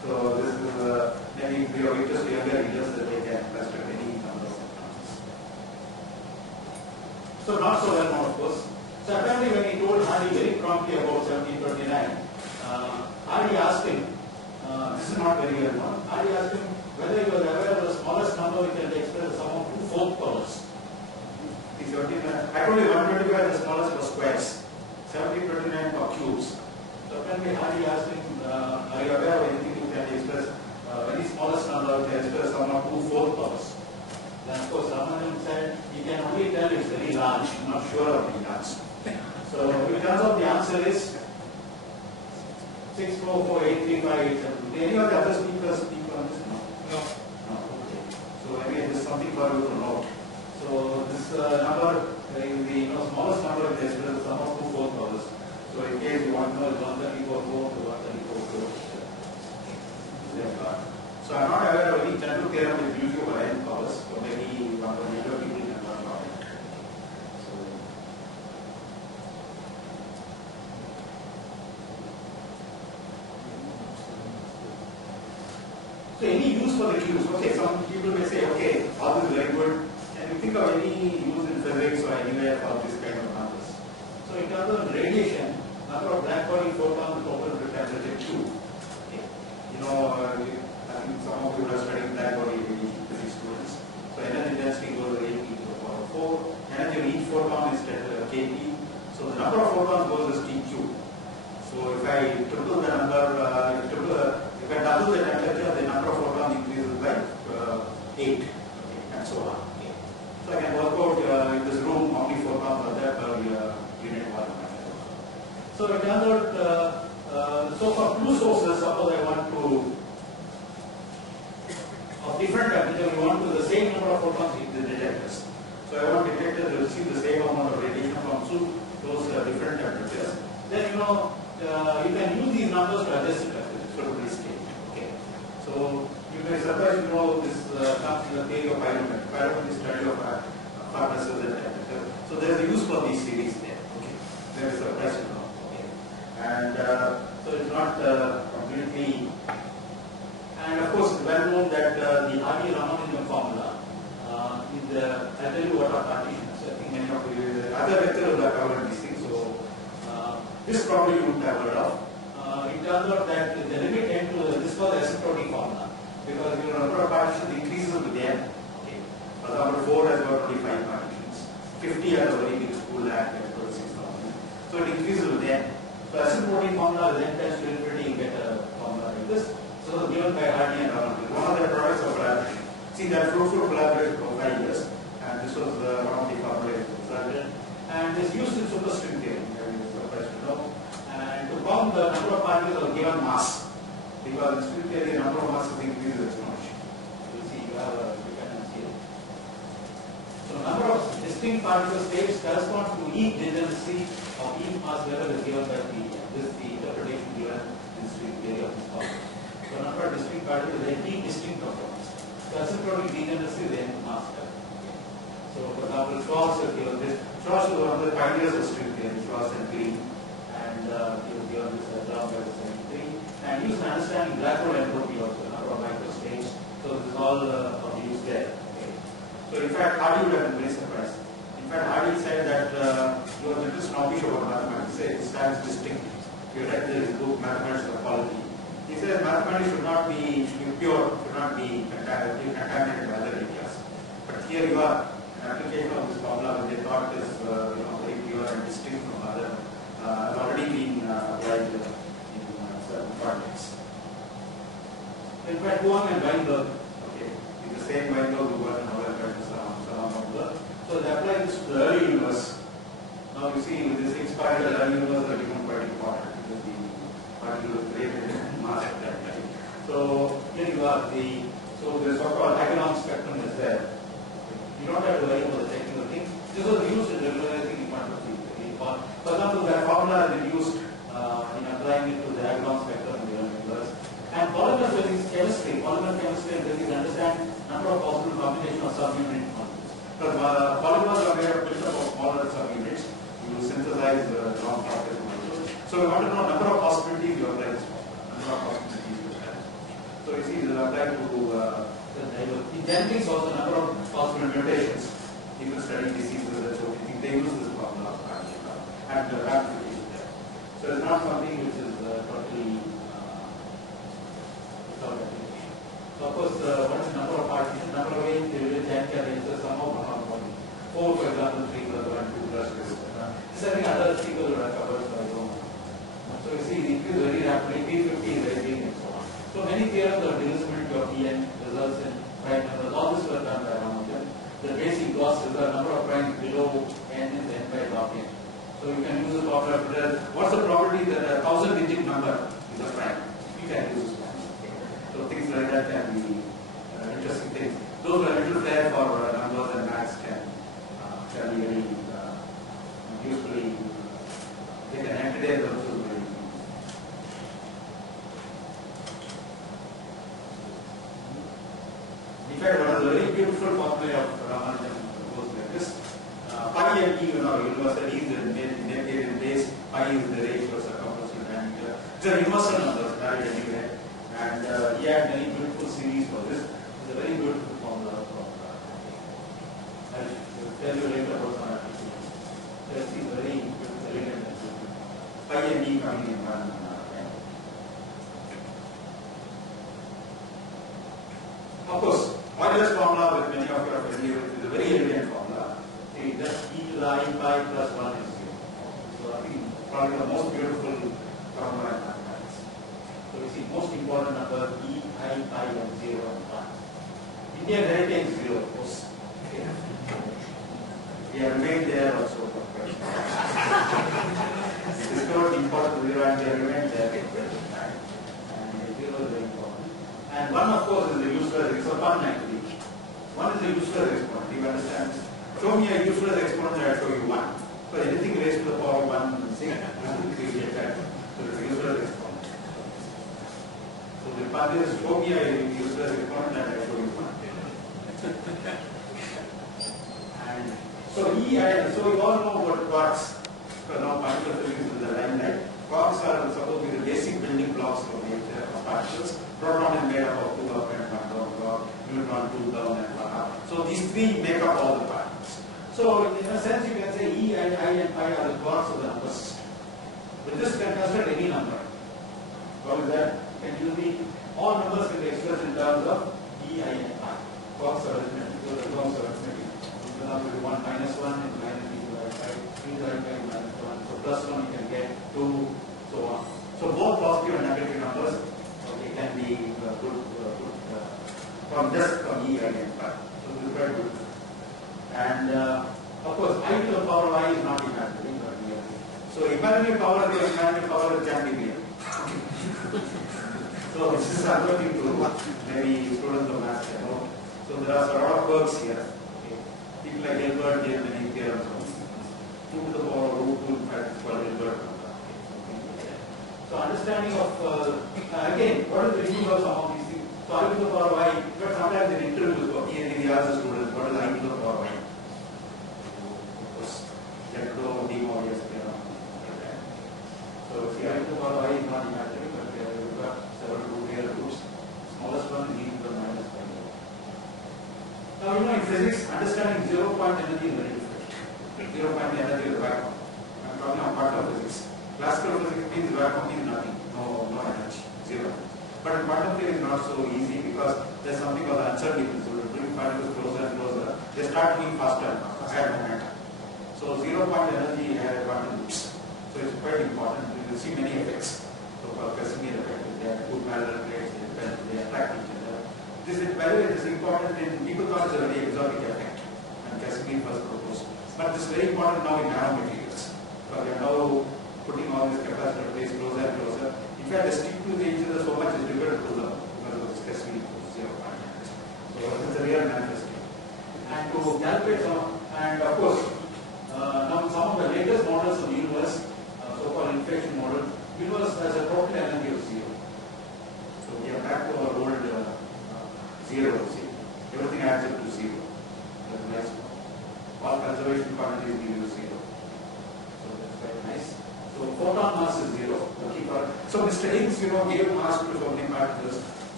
So this is maybe we are just younger readers that they can construct any number of electrons. So not so well known, of course. So apparently when he told Hardy very promptly about 1729, Hardy asked him, this is not very well known, Hardy asked him whether he was aware of the smallest number we can express the sum of 2 4th powers. I told you 125 the smallest was squares, 1729 for cubes. So apparently Hardy asked him, are you aware of anything you can express, any smallest number you can express the sum of 2 4th powers? Then of course Ramanujan said, he can only tell it's very large, I'm not sure of the answer. So it turns out the answer is 644835872. Any of the other speakers speak on this? No. No. Okay. So anyway, this is something for you to note. So this number is the smallest number is the sum of 2 4th powers. So in case you want to know, it's 134 to 134 So I'm not aware of any general theorem with use of n powers. So maybe one of the younger people can learn about it. So any use for the cubes? Okay, some people may say, okay, all this is very good. Can you think of any use in physics or anywhere for this kind of numbers? So in terms of radiation, number of black body photons open to temperature Q. Okay. I think some of you are studying black body radiation physics students. So energy density goes to 8 to the power 4. Energy of each photon is kT. So the number of photons goes as TQ. So if I triple the number, if I double the temperature, the number of photons increases by 8, okay, and so on. Okay. So I can work out in this room how many photons are there per unit volume. So it turns out, so for 2 sources, suppose I want to, of different temperature, we want to the same number of photons in the detectors. So I want detectors to receive the same amount of radiation from those different temperatures. Then you can use these numbers to adjust the temperature to this scale. Okay. So you may surprise this comes in the theory of pyrometry. Pyrometry is study of furnaces and temperature. So there is a use for these series there. Okay. There is a surprise. Okay. And so it's not completely. And of course, it's well known that the Hardy-Ramanujan formula I'll tell you what are partitions. I think many of you, other lecturers have covered these things. So this probably you would have heard of. It turns out that the limit n to this was the asymptotic formula because your number of partitions increases with n. Okay. For example, 4 has got 25 partitions. 50 has a very big school that has got 6,000. So it increases with n. So asymptotic formula is n tends to infinity, you get a formula like this. So given by Hardy and Ramanujan. One of their products of collaboration. See that fruitful collaboration for 5 years, and this was one of the formulations resulted. And it's used in superstring theory, and to count the number of particles of a given mass, because in string theory the number of masses increases exponentially. You see, you have a dependency here. So number of distinct particle states corresponds to each degeneracy of each mass level is given by the interpretation given in string theory of this problem. So number of distinct particles is n distinct components. The asymptotic degeneracy is n mass level. So for example, Schwarz is given this. Schwarz is one of the pioneers of string theory, Schwarz and Green, and he was given this example by the 73. And he used understanding black hole entropy also, the number of microstates. So this is all of use there. Okay. So in fact, Hardy would have been very surprised. In fact, Hardy said that he was a little snobbish about mathematics. He said it stands distinct. You read his book, Mathematics of Quality. He says mathematics should be pure, should not be contaminated by other areas. But here you are, an application of this formula which they thought is very pure and distinct from other, has already been applied in certain projects. In fact, Huang and Weinberg, okay, it's the same Weinberg who got an Nobel Prize for. So they applied this to the early universe. Now you see, with this expired early universe has become quite important because the particle was created in mass at that time. So here you are, so the so-called Hagedorn spectrum is there. You don't have to worry about the technical things. This was used in regularizing quantum theory. For example, that formula has been used in applying it to the Hagedorn spectrum in the early universe. And polymer physics chemistry and physics understand number of possible combinations of subunit molecules. Because polymers are made up of smaller subunits. You synthesize long particle molecules. So we want to know number of possibilities you apply this for. Number of possibilities you apply. So you see, this is applied to in genetics also number of possible mutations. People study diseases, so they use this formula and the ramification there. So it's not something which is totally without application. So of course, what is the number of partitions? Number of ways they will change their answers somehow not only. 4, for example, 3 plus 1, 2 plus 2. This I think other people would have covered, so I don't know. So you see, it increases very rapidly. P50 is very big and so on. So many theorems of divisibility of En results in prime numbers. All this was done by Ramanujan. The basic loss is the number of primes below n is n by log n. So you can use the formula to tell what's the probability that a 1000-digit number is a prime. You can use this one. So things like that can be interesting things. Those are a little fair for numbers and maths can be very usefully. They can entertain themselves very. In fact, one of the very beautiful formula of Ramanujan goes like this. Pi and E, universal E is in Neptunian base, pi is the ratio of circumference to diameter. These are universal numbers, valid anywhere. And he had many beautiful series for this. It's a very beautiful formula. I'll tell you later about some applications. Let's see, very elegant. Pi and E coming in one. Of course, Euler's formula, which many of you are familiar with, is a very elegant formula. See, just E to the I pi plus 1 is 0. So I think probably the most beautiful formula in mathematics. So we see most important number E, I, pi and 0 and 1. Indian heritage is 0, of course. Okay. We have remained there also. We discovered the importance of 0 and we have remained there. And 0 is very important. And 1, of course, is the useless, it's a 1 actually. 1 is a useless exponent, do you understand? Show me a useless exponent and I'll show you 1. So anything raised to the power of 1, say, you get that. So it's a useless exponent. So the part is, show me a useless exponent and I'll show you 1. And so so we all know what quarks, because now particle physics is the limelight. Quarks are supposed to be the basic building blocks of nature of particles. Proton is made up of 2 up and 1 down, neutron 2 down and 1 up. So these 3 make up all the particles. So in a sense you can say E and I and pi are the quarks of the numbers. But this can consider any number. What is that? Can use all numbers can be expressed in terms of E, I and pi. Quarks are arithmetic. So the quarks are arithmetic. For example, 1 minus 1 is minus e divided by 3 divided by minus 1. So plus 1 you can get 2, so on. So both positive and negative numbers can be good from E, I and pi. So this is very good. And of course, I to the power of I is not imaginary, but real. So imaginary power and imaginary power can be real. So this is another thing to maybe students of maths can know. So there are a lot of quirks here. Okay. People like Hilbert gave many theorems. 2 to the power of root 2 in fact is called Hilbert. So understanding of again, what is the meaning of some of these things? So I to the power of I, but sometimes in interviews for PhD we ask the students, what is I to the power of I? Of course, Jacko, Demo, yes, so see, I to the power of I is not imaginary, but we've got several real roots. Smallest one is e to the minus pi. Now in physics, understanding 0 point energy is very difficult. 0 point energy is vacuum. I'm talking about quantum physics. Classical physics means vacuum means nothing, no energy, 0. But in quantum theory is not so easy because there's something called uncertainty. So we bring particles closer and closer, they start moving faster and faster, higher momentum. So 0 point energy has quantum loops. So it's quite important. You will see many effects. So for Casimir effect, they have 2 parallel plates, they attract each other. This is, by the way, this is important. People thought it's a very exotic effect and Casimir first proposed. But this is very important now in nanomaterials. Because we are now putting all these capacitor plates closer and closer. In fact, they stick to each other so much it's difficult to them because of this Casimir 0 point. So it's a real manifestation. And to calculate some, and of course, now some of the latest models of the universe, so-called inflation model, universe has a total energy of 0. So we are back to our old 0. See, everything adds up to 0. That's nice. All conservation quantities give you 0. So that's quite nice. So photon mass is 0. So Mr. Higgs, gave mass to so many particles. So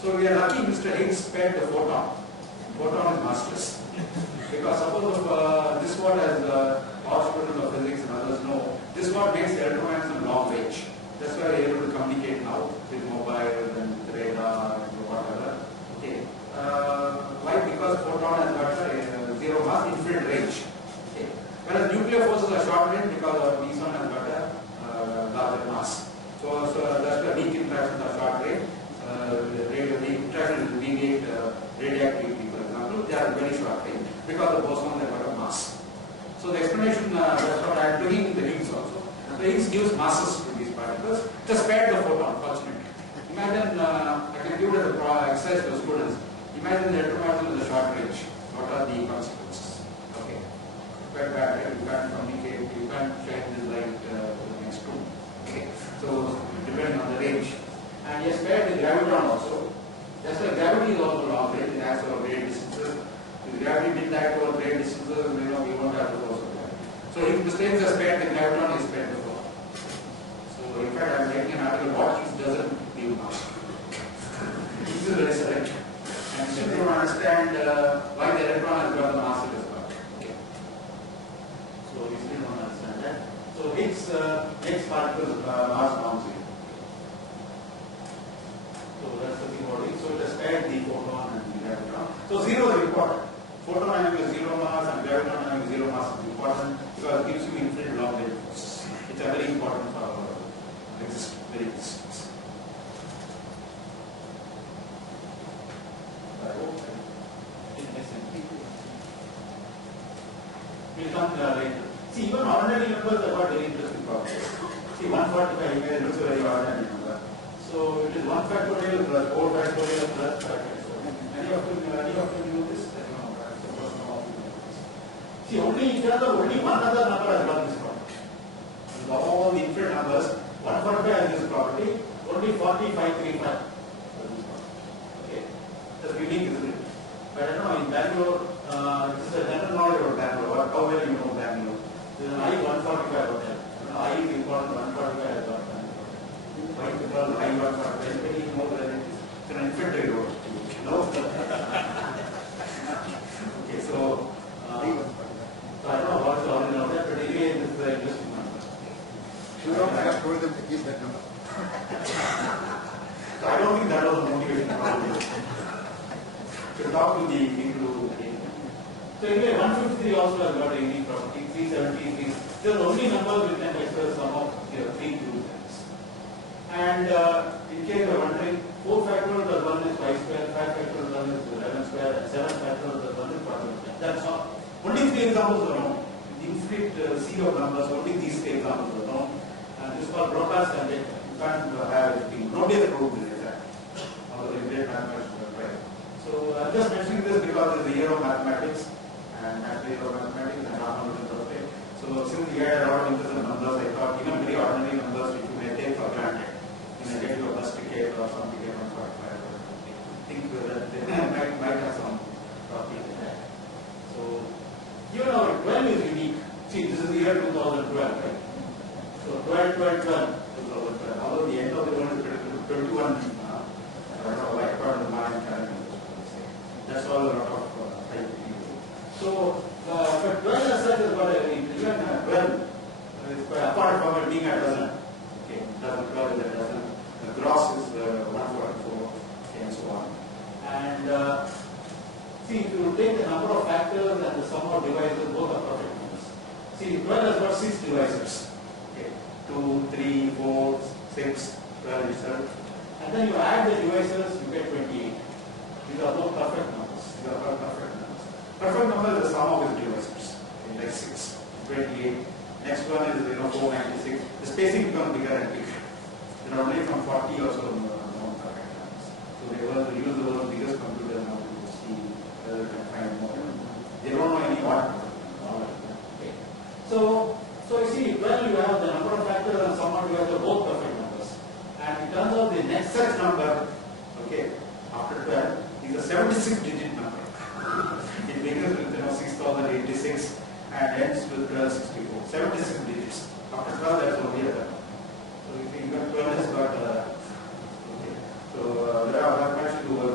So we are lucky Mr. Higgs spared the photon. Photon is massless. Because suppose if this what as our students of physics and others know, this what makes the electromagnetism long range. That's why we are able to communicate now with mobile and with radar and whatever. Okay. Why? Because photon has got a zero mass, infinite range. Okay. Whereas nuclear forces are short range because our meson has got a larger mass. So that's why weak interactions are short range. The interactions will deviate radioactivity, for example, they are very short range because the bosons have got a mass. So the explanation, that's what I am doing in the Higgs also. The Higgs gives masses to these particles. Just spared the photon, fortunately. Imagine, I can give it as an exercise to students. Imagine the electromagnetism is a short range. What are the consequences? Okay. Quite bad, right? You can't communicate, you can't shine this light to the next room. Okay. So, depending on the range. And yes, spared the graviton also. Just like gravity is also long range, it acts over great distances. If gravity didn't act over great distances, we won't have to go so far. So if the states are spared, the graviton is spared before. So in fact, I am writing an article, what Higgs doesn't give mass. Higgs is very select. And still you don't understand why the electron has got the mass it has got. Okay. So we still don't understand that. So Higgs makes particles mass bound. So that's the thing about it. So it has spared the photon and the graviton. So zero is important. Photon having a zero mass and graviton having zero mass is important because it gives you infinite long range forces, which are very important for our very existence. I hope I didn't miss anything. We'll come later. See, even ordinary numbers have got very interesting properties. See, 145 looks a very ordinary number. So it is 1 factorial plus 4 factorial plus 5 factorial. Any of you know this? I don't know. I'm supposed to know. See, only in terms of only one other number has got this property. With all the infinite numbers, 145 has this property, only 4535 has this property. Okay. That's unique, isn't it? But I don't know, in Bangalore, this is a general knowledge about Bangalore. How well you know Bangalore? There is an I-145 hotel. I is important, 145 has got Bangalore. Why? Because I was not very more than it's an infantry road. No? Okay, so I don't know what is the origin of that, but anyway, this is an interesting number. Shivaram, I have told them to keep that number. So I don't think that was the motivation probably. To talk to the people who came. So anyway, 153 also has got a unique property, 373. They are the only numbers which can express some of the 3 groups. And in case you are wondering, 4 factorial plus 1 is 5 square, 5 factorial plus 1 is 11 square, and 7 factorial plus 1 is 41 square. That's all. Only 3 examples are known. The infinite sea of numbers, only these 3 examples are known. And this is called broadcast and you can't have everything. Nobody has proved this exactly. Although the great mathematics are right. So I'm just mentioning this because it's the year of mathematics, and that's the year of mathematics and Ramanujan birthday. So since we had a lot of interest in numbers, I thought even very ordinary numbers which you may take for granted. Get you a bus ticket or some ticket on 45 or think that they might have some property in that. So, even our 12 is unique. See, this is the year 2012, right? So, 2012. Although the end of the world is predicted to 21, I don't know why, according to my calendar. That's all a lot of hype. So, but 12 as such is what I mean. Even 12, apart from it being a dozen, okay, dozen, 12 is a dozen. The gross is 144, and so on. And see, if you take the number of factors and the sum of divisors, both are perfect numbers. See, 12 has got 6 divisors. Okay, 2, 3, 4, 6, 12 itself. And then you add the divisors, you get 28. These are both perfect numbers. These are all perfect numbers. Perfect number is the sum of its divisors. Okay, like 6, 28. Next one is 496. The spacing becomes bigger and bigger. There are only from 40 or so known perfect numbers. So they will use the world's biggest computer now to see whether they can find more. They don't know any what. Okay. So you see, well, you have the number of factors and somehow you have the both perfect numbers. And it turns out the next such number, okay, after 12, is a 76-digit number. It begins with 6086 and ends with 1264. 76 digits. After 12, that's only a number. So if you got 12 has got okay. So there are mathematics who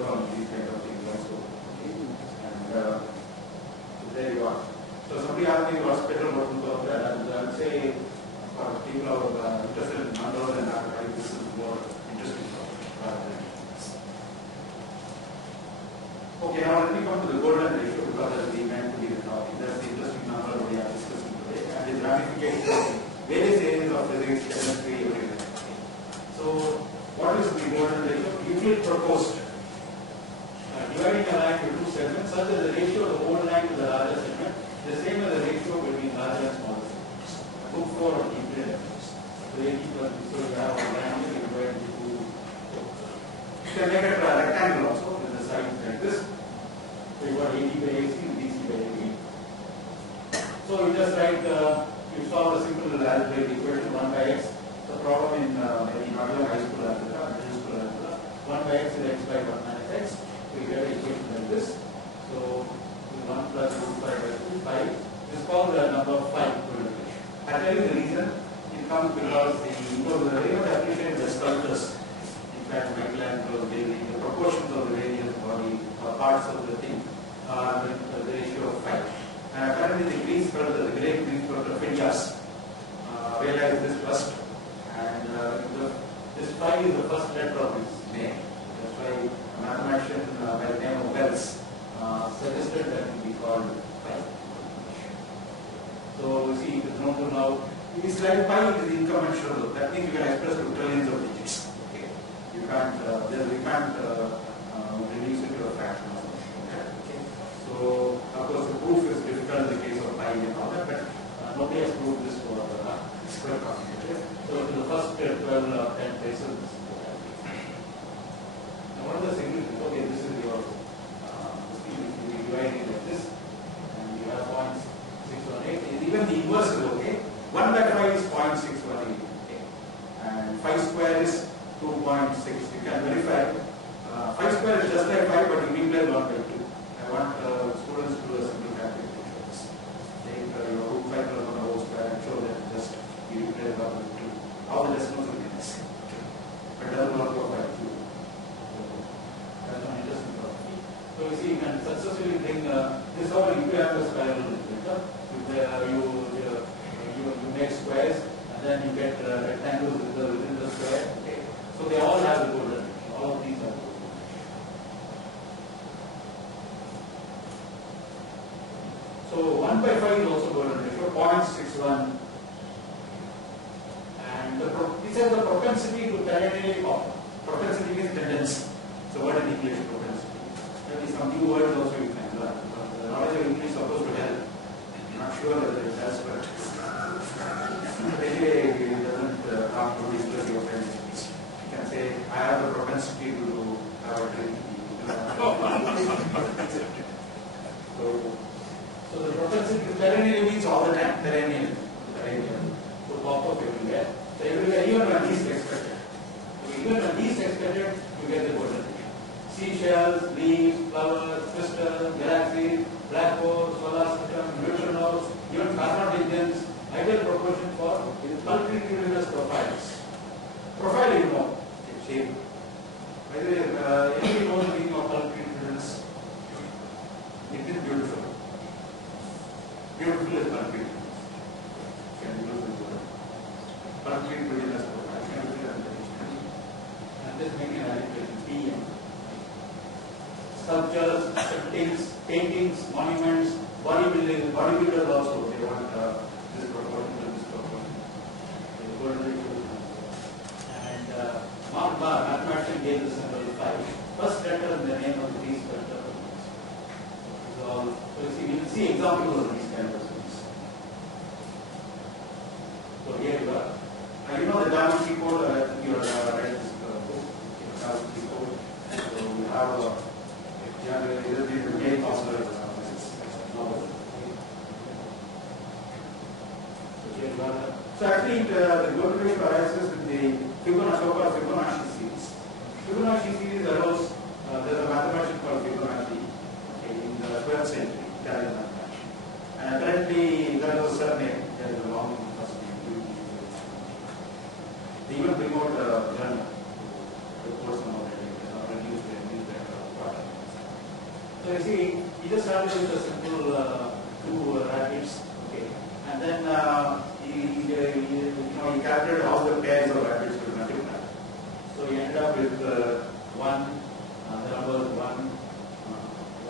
Okay, now let me come to the golden ratio because that's the meant to be the topic. That's the interesting number we are discussing today, and its ramifications in various areas of physics, chemistry, everything. So, what is the golden ratio? Euclid proposed dividing a line into two segments such that the ratio of the whole line to the larger segment is the same as the ratio between larger and smaller segments. Book 4 of Euclid reference. So, 80%. So, you have a line you divide into two. You can make it a rectangle also with the sides like this. So, you got 80 by 80 and BC by 80. So, you just write, you solve a simple algebraic equation 1 by x. The problem in maybe not your high school algebra, middle school algebra. 1 by x is x by 1 minus x. We get an equation like this. So 1 plus root 5 by 2, 5. This is called the number 5 equivalent ratio. I tell you the reason. It comes because the very much appreciate the sculptors. In fact, Michelangelo, the proportions of the various body or parts of the thing are the ratio of 5. And apparently the Greek sculptor, the great Greek sculptor Phidias, realized this first. And this 5 is the first letter of his name. That's why a mathematician by the name of Wells suggested that it be called pi. So you see, it is known to now. It is like pi is incommensurable. That means you can express to trillions of digits. Okay, you can't. We can't reduce it to a fraction or something. Okay. So of course the proof is difficult in the case of pi and all that, but nobody has proved this for square constant. So in the first 12 or 10 places. Now what are the significance? Okay, this is your you divide it like this, and you have 0.618. Even the inverse is okay. 1 by 5 is 0.618. Okay. And 5 square is 2.6. You can verify. 5 square is just like 5, but you replace 1 by 2. I want students to do a simple calculation. Take your root 5 plus 1 whole square and show that just you replace 1 by 2. All the decimals will be the same. But it doesn't work out by 2. That's an interesting property. So you see, you can successfully bring this is how you have a spiral literature. You make squares and then you get rectangles within the square. Okay. So they all have the golden ratio. All of these are golden ratio. So 1 by 5 is also golden ratio, 0.61. And it says the propensity to perennially occur. Propensity means tendency. So what is English propensity? There is some new words also you can learn. The knowledge of English is supposed to help. I'm not sure whether it does, but anyway, it doesn't come to discuss your friends. You can say, I have a propensity to have a drink. So the propensity to perennially means all the time. Perennial. So pop up everywhere. So everywhere, even when least expected. So even when least expected, you get the golden ratio. Seashells, leaves, flowers, crystals, galaxies, black holes, solar system, neutrinos, even carbon engines, ideal proportion for pulchritudinis profiles. Profile you know, it's shape. By the way, anybody knows the meaning of pulchritudinis? It is beautiful. Beautiful is pulchritudinis. Can you use this word? Pulchritudinis profile. Can you use it in the dictionary? And this making an addition, PM. Sculptures, paintings, monuments, bodybuilders also, they want this proportion to this proportion. And Mark Barr, mathematician, gave the symbol 5. First letter in the name of the Greek sculptor. So you will see examples of these kind of things. So here you are. You know the geometry code, I think you have read this book, geometry code. So we have a the main possible novel. So actually the golden ratio arises with the Fibonacci series. Fibonacci series arose, there is a mathematician called Fibonacci in the 12th century, Italian mathematician. And apparently that was a surname, there is a long first name. They even bring out a journal, reports on it, reduced their newsletter or whatever. So you see, he just started with a simple 2 rabbits, okay, and then he calculated how the pairs of rabbits will multiply. So he ended up with 1, the number 1,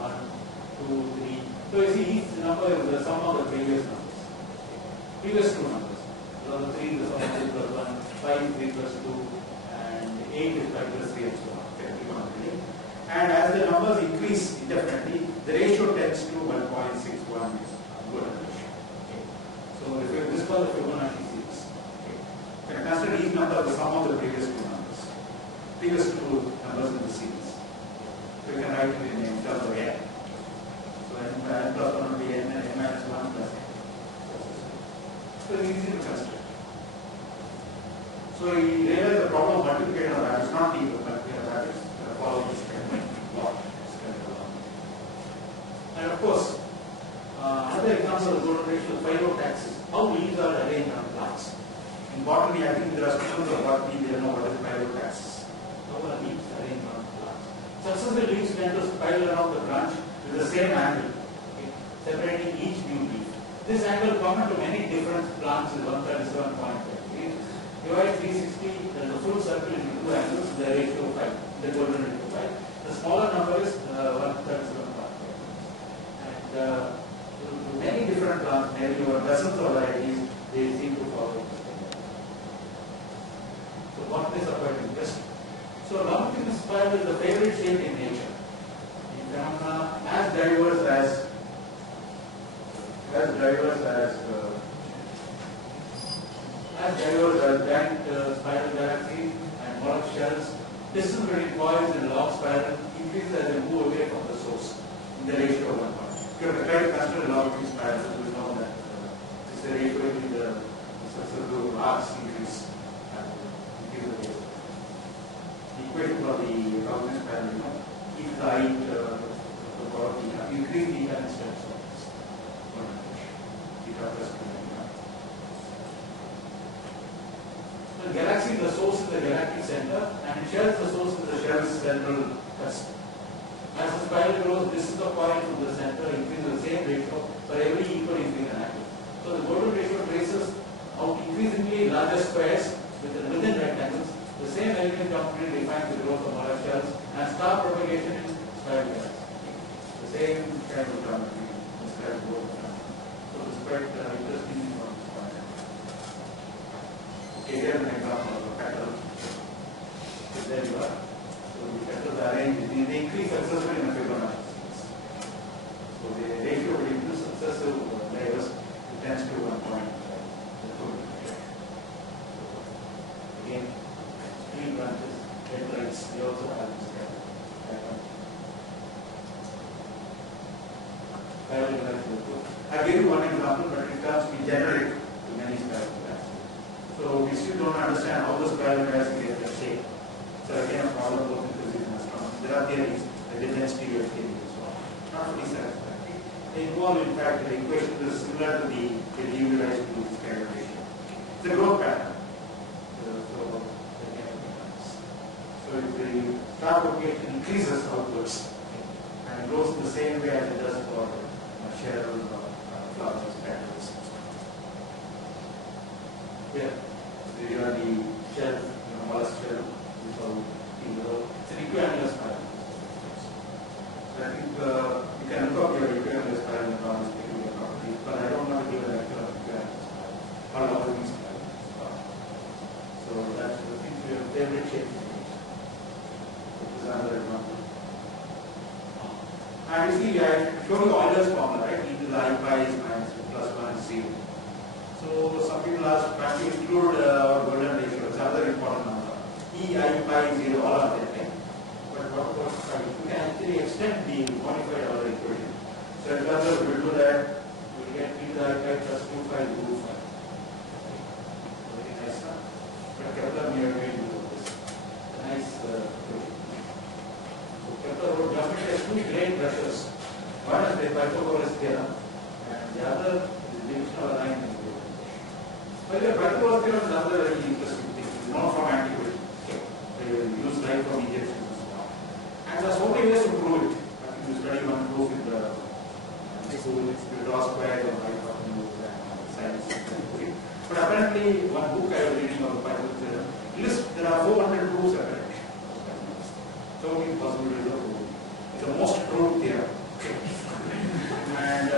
So you see each number is the sum of the previous numbers. Previous two numbers. So the 3 is the sum of 3 plus 1, 5 is 3 plus 2, and 8 is 5 plus 3 and so on. And as the numbers increase indefinitely, the ratio tends to 1.61 is golden ratio. Okay. So if this was the Fibonacci series. Okay. You can consider each number the sum of the previous two numbers. Previous two numbers in the series. So you can write it in terms of n. So n plus 1 will be n and n minus 1 plus n. So it's easy to consider. So you realize the problem of multiplication of values, not the multiplication of values, follow this kind of law. And of course, another example of the golden ratio is phyllotaxis. How leaves are arranged on plants. In botany, I think there are students of botany, they don't know what is phyllotaxis. How are leaves arranged on plants? Successive leaves tend to spiral around the branch with the same angle, okay, separating each new leaf. This angle common to many different plants is 137.5. Divide 360, there is a full circle into two angles, the ratio 5, the golden ratio 5. The smaller number is 137.5. And many different plants, maybe over dozens of varieties, they seem to follow this. So what is quite interesting. So longitudinal spiral is the favorite shape in nature. In phenomena as diverse as giant spiral galaxies and mollusk shells. Distance between points in a long spiral increases as they move away from the source in the ratio of 1 point. If you try to consider a longitudinal spiral, you will know that it's the ratio between the successive arcs increase and increase the ratio. The equation for the longitudinal spiral, keep the height increase the and steps of this. The galaxy is the source in the galactic center, and shells the source in the shell's central crust. As the spiral grows, this is the point from the center, increases the same ratio for every equal increase in angle. So the golden ratio traces out increasingly larger squares within rectangles. The same elegant geometry defines the growth of mollusk shells and star propagation in spiral galaxies. The same kind of geometry describes growth. So it's quite interesting from this point. Okay, here is an example of a petal. So there you are. So the petals are arranged, they increase successively in the Fibonacci series. So the ratio between two successive layers tends to 1 point. Again, tree branches, dendrites, they also have this kind of pattern. I gave you one example, but it comes to be generic to many spiral galaxies. So we still don't understand how the spiral galaxies get their shape. So again, a problem both in physics and astronomy. There are theories, the density of theory and so on. Not fully satisfactory. They involve, in fact, the equation is similar to the utilized to this kind of ratio. It's a growth pattern. So if the star propagation increases outwards and grows in the same way as it does for shells or flowers, petals. Here, there are the shell, mollusk shell, it's an equiangular spiral. So I think you can look up your equiangular spiral in this particular property, but I don't want to give a lecture on equiangular spiral or longitudinal spiral. So that's the thing for your favorite shape. This is another example. And you see, I showed you Euler's formula, right? E to the I pi is minus plus 1 is 0. So some people ask, can we include golden ratio? It's another important number. E, I pi, 0, all of that, right? But what about phi? We can actually extend the modified Euler equation. So in terms of we'll do that, we'll get e to the I pi plus 2 phi root phi. Very nice, huh? But Kepler may agree to this. A nice equation. Kepler wrote geometry has two great brushes. One is the Pythagoras theorem, and the other is the divisional alignment theorem. Well, the Pythagoras theorem is another very interesting thing. It's not from antiquity. Okay. They use light from Egyptians and so on. And there are so many ways to prove it. I think you study one proof in the school, you draw squares or light from the science. But apparently, one book I was reading of the Pythagoras theorem lists there are 400 proofs apparently. So many possibilities of proof. It's the most proved theorem. And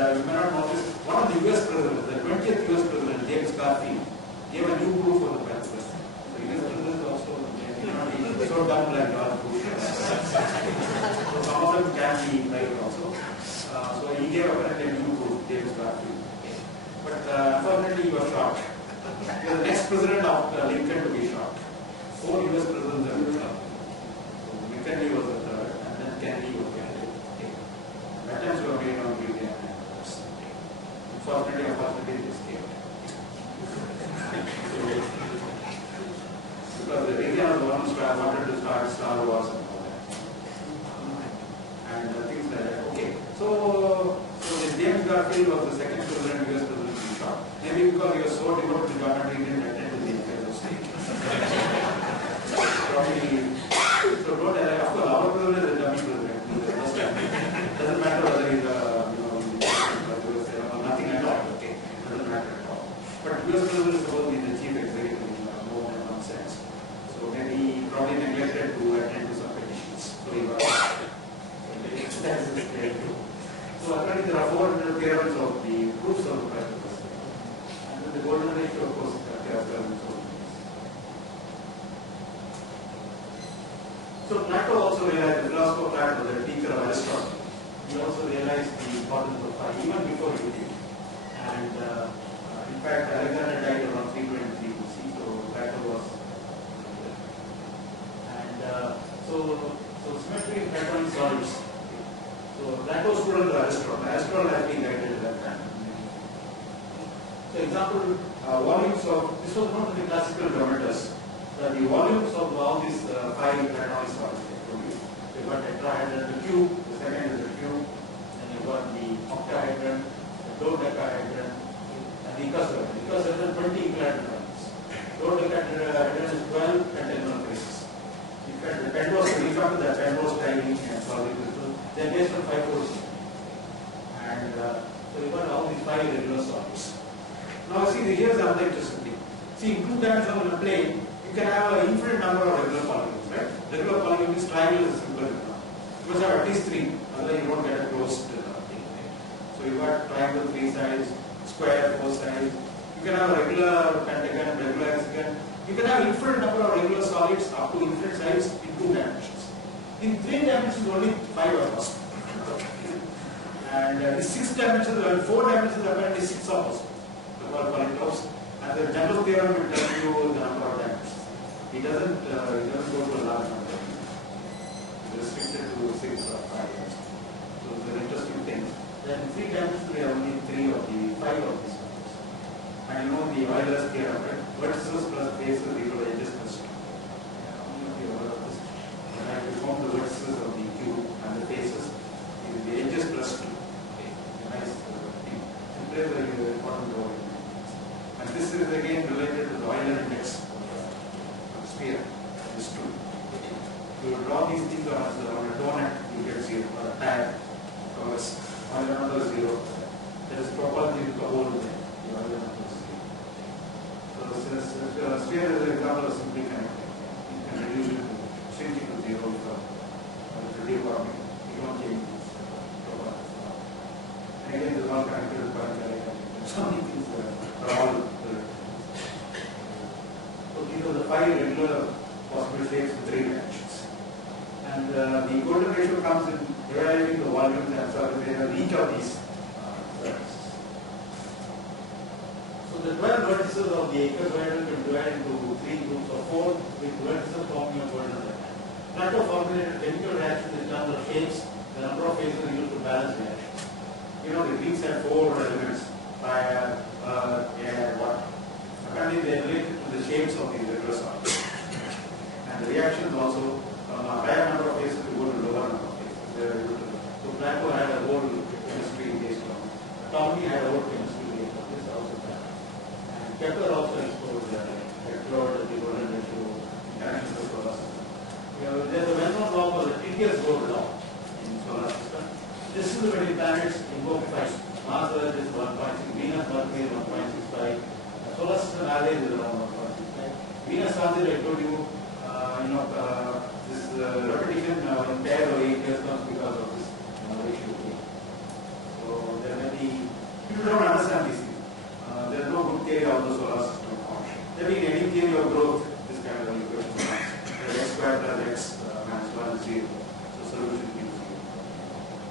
be right also. So he gave apparently a new proof, James Garfield. But unfortunately he was shot. He was the next president of Lincoln to be shot. 4 US presidents have been shot. So McKinley was the third, and then Kennedy was candidate. Attempts were made on British and unfortunately they escaped. Because the Reagan was the one who wanted to start Star Wars and all that. And things like that. Okay. So James Garfield was the second president, US president to be shot. Maybe because he was so devoted to John Henry, he didn't attend to the affairs of state. Probably. So don't of course, our president is a dummy president. Doesn't matter whether he's nothing at all. Okay. Doesn't matter at all. But US president is supposed to be the chief executive, no nonsense. So maybe he probably neglected to attend to some petitions. So he got that's his great too. So apparently there are 400 appearances of the proofs of the practice. And then the golden ratio, of course, appears. So Plato also realized, the philosopher Plato, the teacher of Aristotle, he also realized the importance of fire even before he did. And in fact, Alexander died around 323 BC, so Plato was and so symmetry in pattern solids. So Plato's student was Aristotle. Aristotle has been guided at that time. So example, volumes of, this was one of the classical geometers. The volumes of all these 5 Platonic solids. You got tetrahedron, the cube, the second is the cube, then you got the octahedron, the dodecahedron, and the icosahedron. Icosahedron 20 equilateral. Dodecahedron is 12 pentagonal faces. In fact, the pentose, we come to the pentose timing and solid crystal, they're based on 5 forces. And so you got all these 5 regular solids. Now see, here's another interesting thing. See, in 2 dimensional plane, you can have an infinite number of regular polygons, right? Regular polygon means triangle is simple enough. You must have at least 3, otherwise you don't get a closed thing. Right? So you got triangle 3 sides, square 4 sides. You can have a regular pentagon, regular hexagon. You can have infinite number of regular solids up to infinite size in 2 dimensions. In 3 dimensions, only 5 are possible. And in 6 dimensions, 4 dimensions, apparently 6 are possible. The polytopes. And the general theorem will tell you the number of dimensions. It doesn't go to a large number. It's restricted to 6 or 5. So it's an interesting thing. Then in 3 dimensions, we have only 3 of the 5 of these numbers. And you know the Euler's theorem, right? Vertices plus bases equal to edges plus 2. When I perform the vertices of the cube and the faces, it is the edges plus 2. Okay. A nice thing. It plays a very important role. And this is again related to the Euler index of sphere. This 2. You draw these things on a donut, you get 0, or a tag, or another 0. There is property to the whole thing. The Euler number is 0. So since sphere is an example of simply connected, you can reduce it to shrink it to 0 without deforming. You don't change this property. And again, this is all connected with point. So many things are all. So these are the 5 regular possible shapes in 3 dimensions. And the golden ratio comes in evaluating the volumes and surface of each of these surfaces. So the 12 vertices of the icosahedron can be divided into 3 groups of 4 with vertices forming a golden rectangle. Plato formulated chemical reactions in terms of shapes, the number of phases used to balance reactions. You know, the Greeks had 4 elements: fire, air, water. Apparently they are related to the shapes of these regular solids. And the reactions also, from a higher number of phases to go to lower number of phases. So Plato had a whole chemistry based on, Ptolemy had a whole chemistry based on this also. And Kepler also explored the golden ratio interactions of the solar system. There is a well-known law called the tedious gold law in the solar system. This is the many planets invoke 5. Mars Earth is 1.6, Venus Mercury is 1.65, solar system average is around 1.65. Venus transit, I told you, this repetition in 10 or 8 years comes because of this ratio. So there are many, people don't understand these things. There is no good theory of the solar system. There being any theory of growth, this kind of equation. X squared plus X minus 1 is 0. So solution is 0.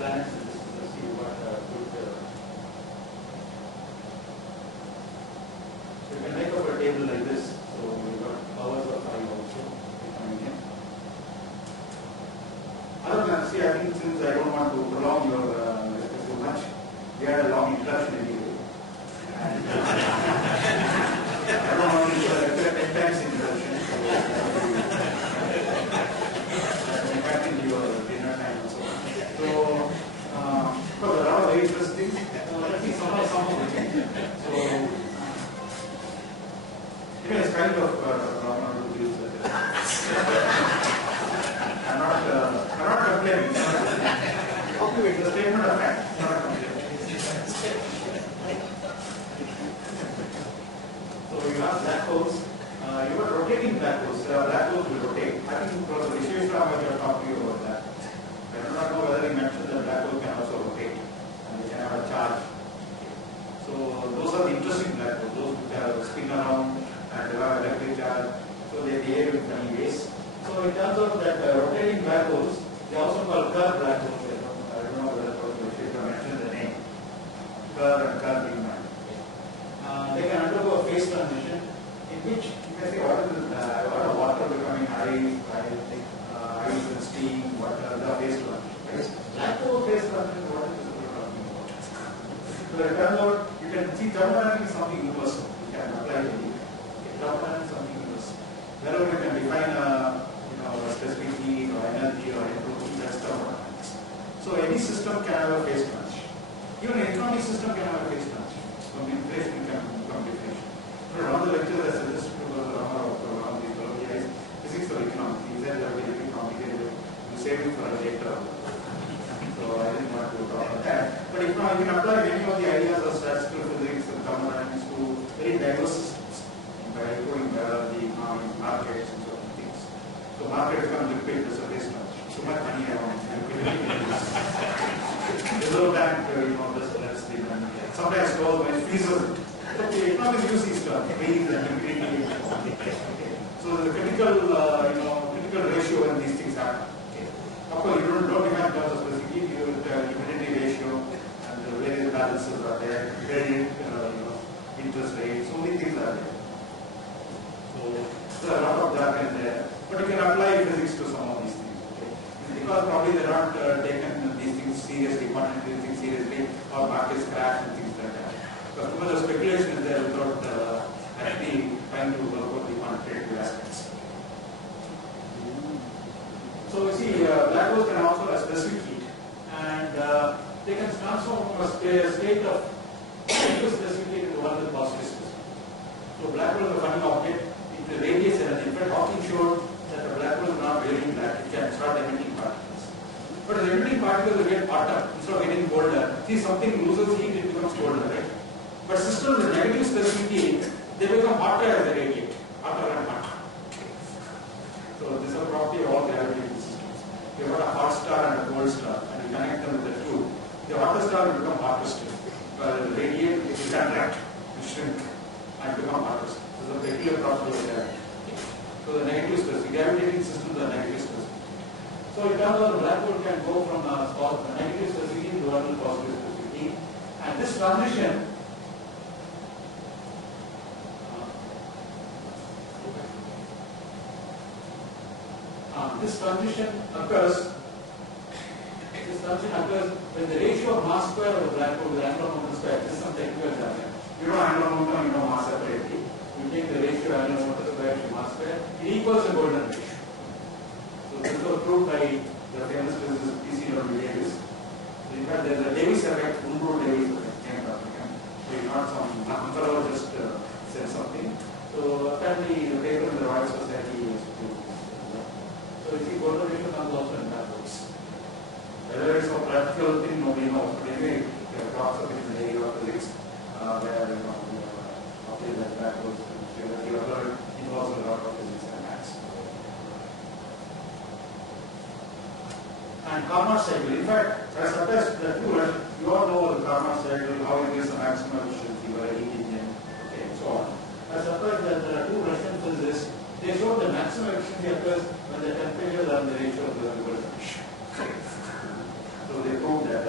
planets and let's see what good. So you can make up a table like this. So we got hours of 5 also coming in. Other than see, I think since I don't want to prolong your lecture too much, we had a long introduction anyway. And I don't want to do a lecture 10 times introduction. So impacting your dinner time and so on. So, because there are very interesting things. Let's see some of them. So, it's kind of Ramanujan views. I'm not complaining. It's a statement of fact. Not a complaint. So you have black holes. You are rotating black holes. Black holes will rotate. I think Professor Shivaram was talking about that. I do not know whether he mentioned that black holes can also rotate and they can have a charge. So those are the interesting black holes. Those which are spin around and they have electric charge. So they behave in funny ways. So it turns out that rotating black holes, they are also called curved black holes. I don't know whether Professor Shivaram mentioned the name. Curved and curved in mind. They can undergo a phase transition in which you can say what is water becoming ice and steam, what are the phase transition. Black hole phase transition, what is this we're talking about? So it turns out you can see thermodynamics is something universal. You can apply it anywhere. Thermodynamics is something universal. Wherever you can define a specific heat or energy or entropy, that's thermodynamics. So any system can have a phase transition. Even an economic system can have a phase transition. From inflation can become deflation. One of the lectures I suggested to one of these guys, physics or economics, he said that will be complicated. You save it for a later. So I didn't want to talk about that. But if not, you can apply many of the ideas of statistical physics and thermodynamics to very diverse systems, by including biology, economics, markets, and so many things. So markets become liquid, there's a phase transition. So much money around. Reserve bank, that's the money. Sometimes called when it freezes. Okay, economics use these terms, freeze and liquidity. So the critical ratio when these things happen. Okay. Of course, you don't have terms of specificity, you liquidity ratio and the various balances are there, credit, interest rate, so many things are there. So there are a lot of that in there. But you can apply physics to some of these things. Okay. Because probably they're not taken these things seriously, quantitative things seriously, or markets crash and things like that. Because too much of speculation is there without actually trying to work out the quantitative aspects. So you see, black holes can also have specific heat, and they can transform from a state of negative specific heat into one with positive specific heat. So black hole is a funny object. It radiates energy. In fact, Hawking showed that a black hole is not really black. It can start emitting particles. But the emitting particles will get hotter instead of getting colder. See, something loses heat, it becomes colder, right? But systems with negative specific heat, they become hotter as they radiate. Hotter and hotter. So this is a property of all gravitational systems. You have got a hot star and a cold star, and you connect them with the tube. The hotter star will become hotter still. While it will radiate, it will contract, it will shrink, and become hotter still. This is a peculiar property of gravity. So the negative specific, gravitating systems are negative specific. So in terms of the black hole can go from a negative specific to one positive specific. And this transition occurs when the ratio of mass square of the black hole to the angular momentum square. This is some technical jargon. You know angular momentum, you know mass separately. You take the ratio of angular momentum square to mass square, it equals the golden ratio. So this was proved by the famous physicist P.C.W. Davis. In fact, there is a Davis effect, Davis effect. So it's not some fellow just said something. So apparently the paper in the Royal Society is proved. So you see, golden ratio comes also in black holes. Whether it's a practical thing, nobody knows. But anyway, there are talks of it in the area of physics where obviously that black holes involves a lot of physics and maths. And Karman cycle. In fact, I suggest that you all know the Karman cycle, how it gives the maximum efficiency by heat engine, okay, and so on. I suppose that there are two Russian physicists. They showed the maximum efficiency occurs when the temperatures are in the ratio of the golden ratio. So they proved that.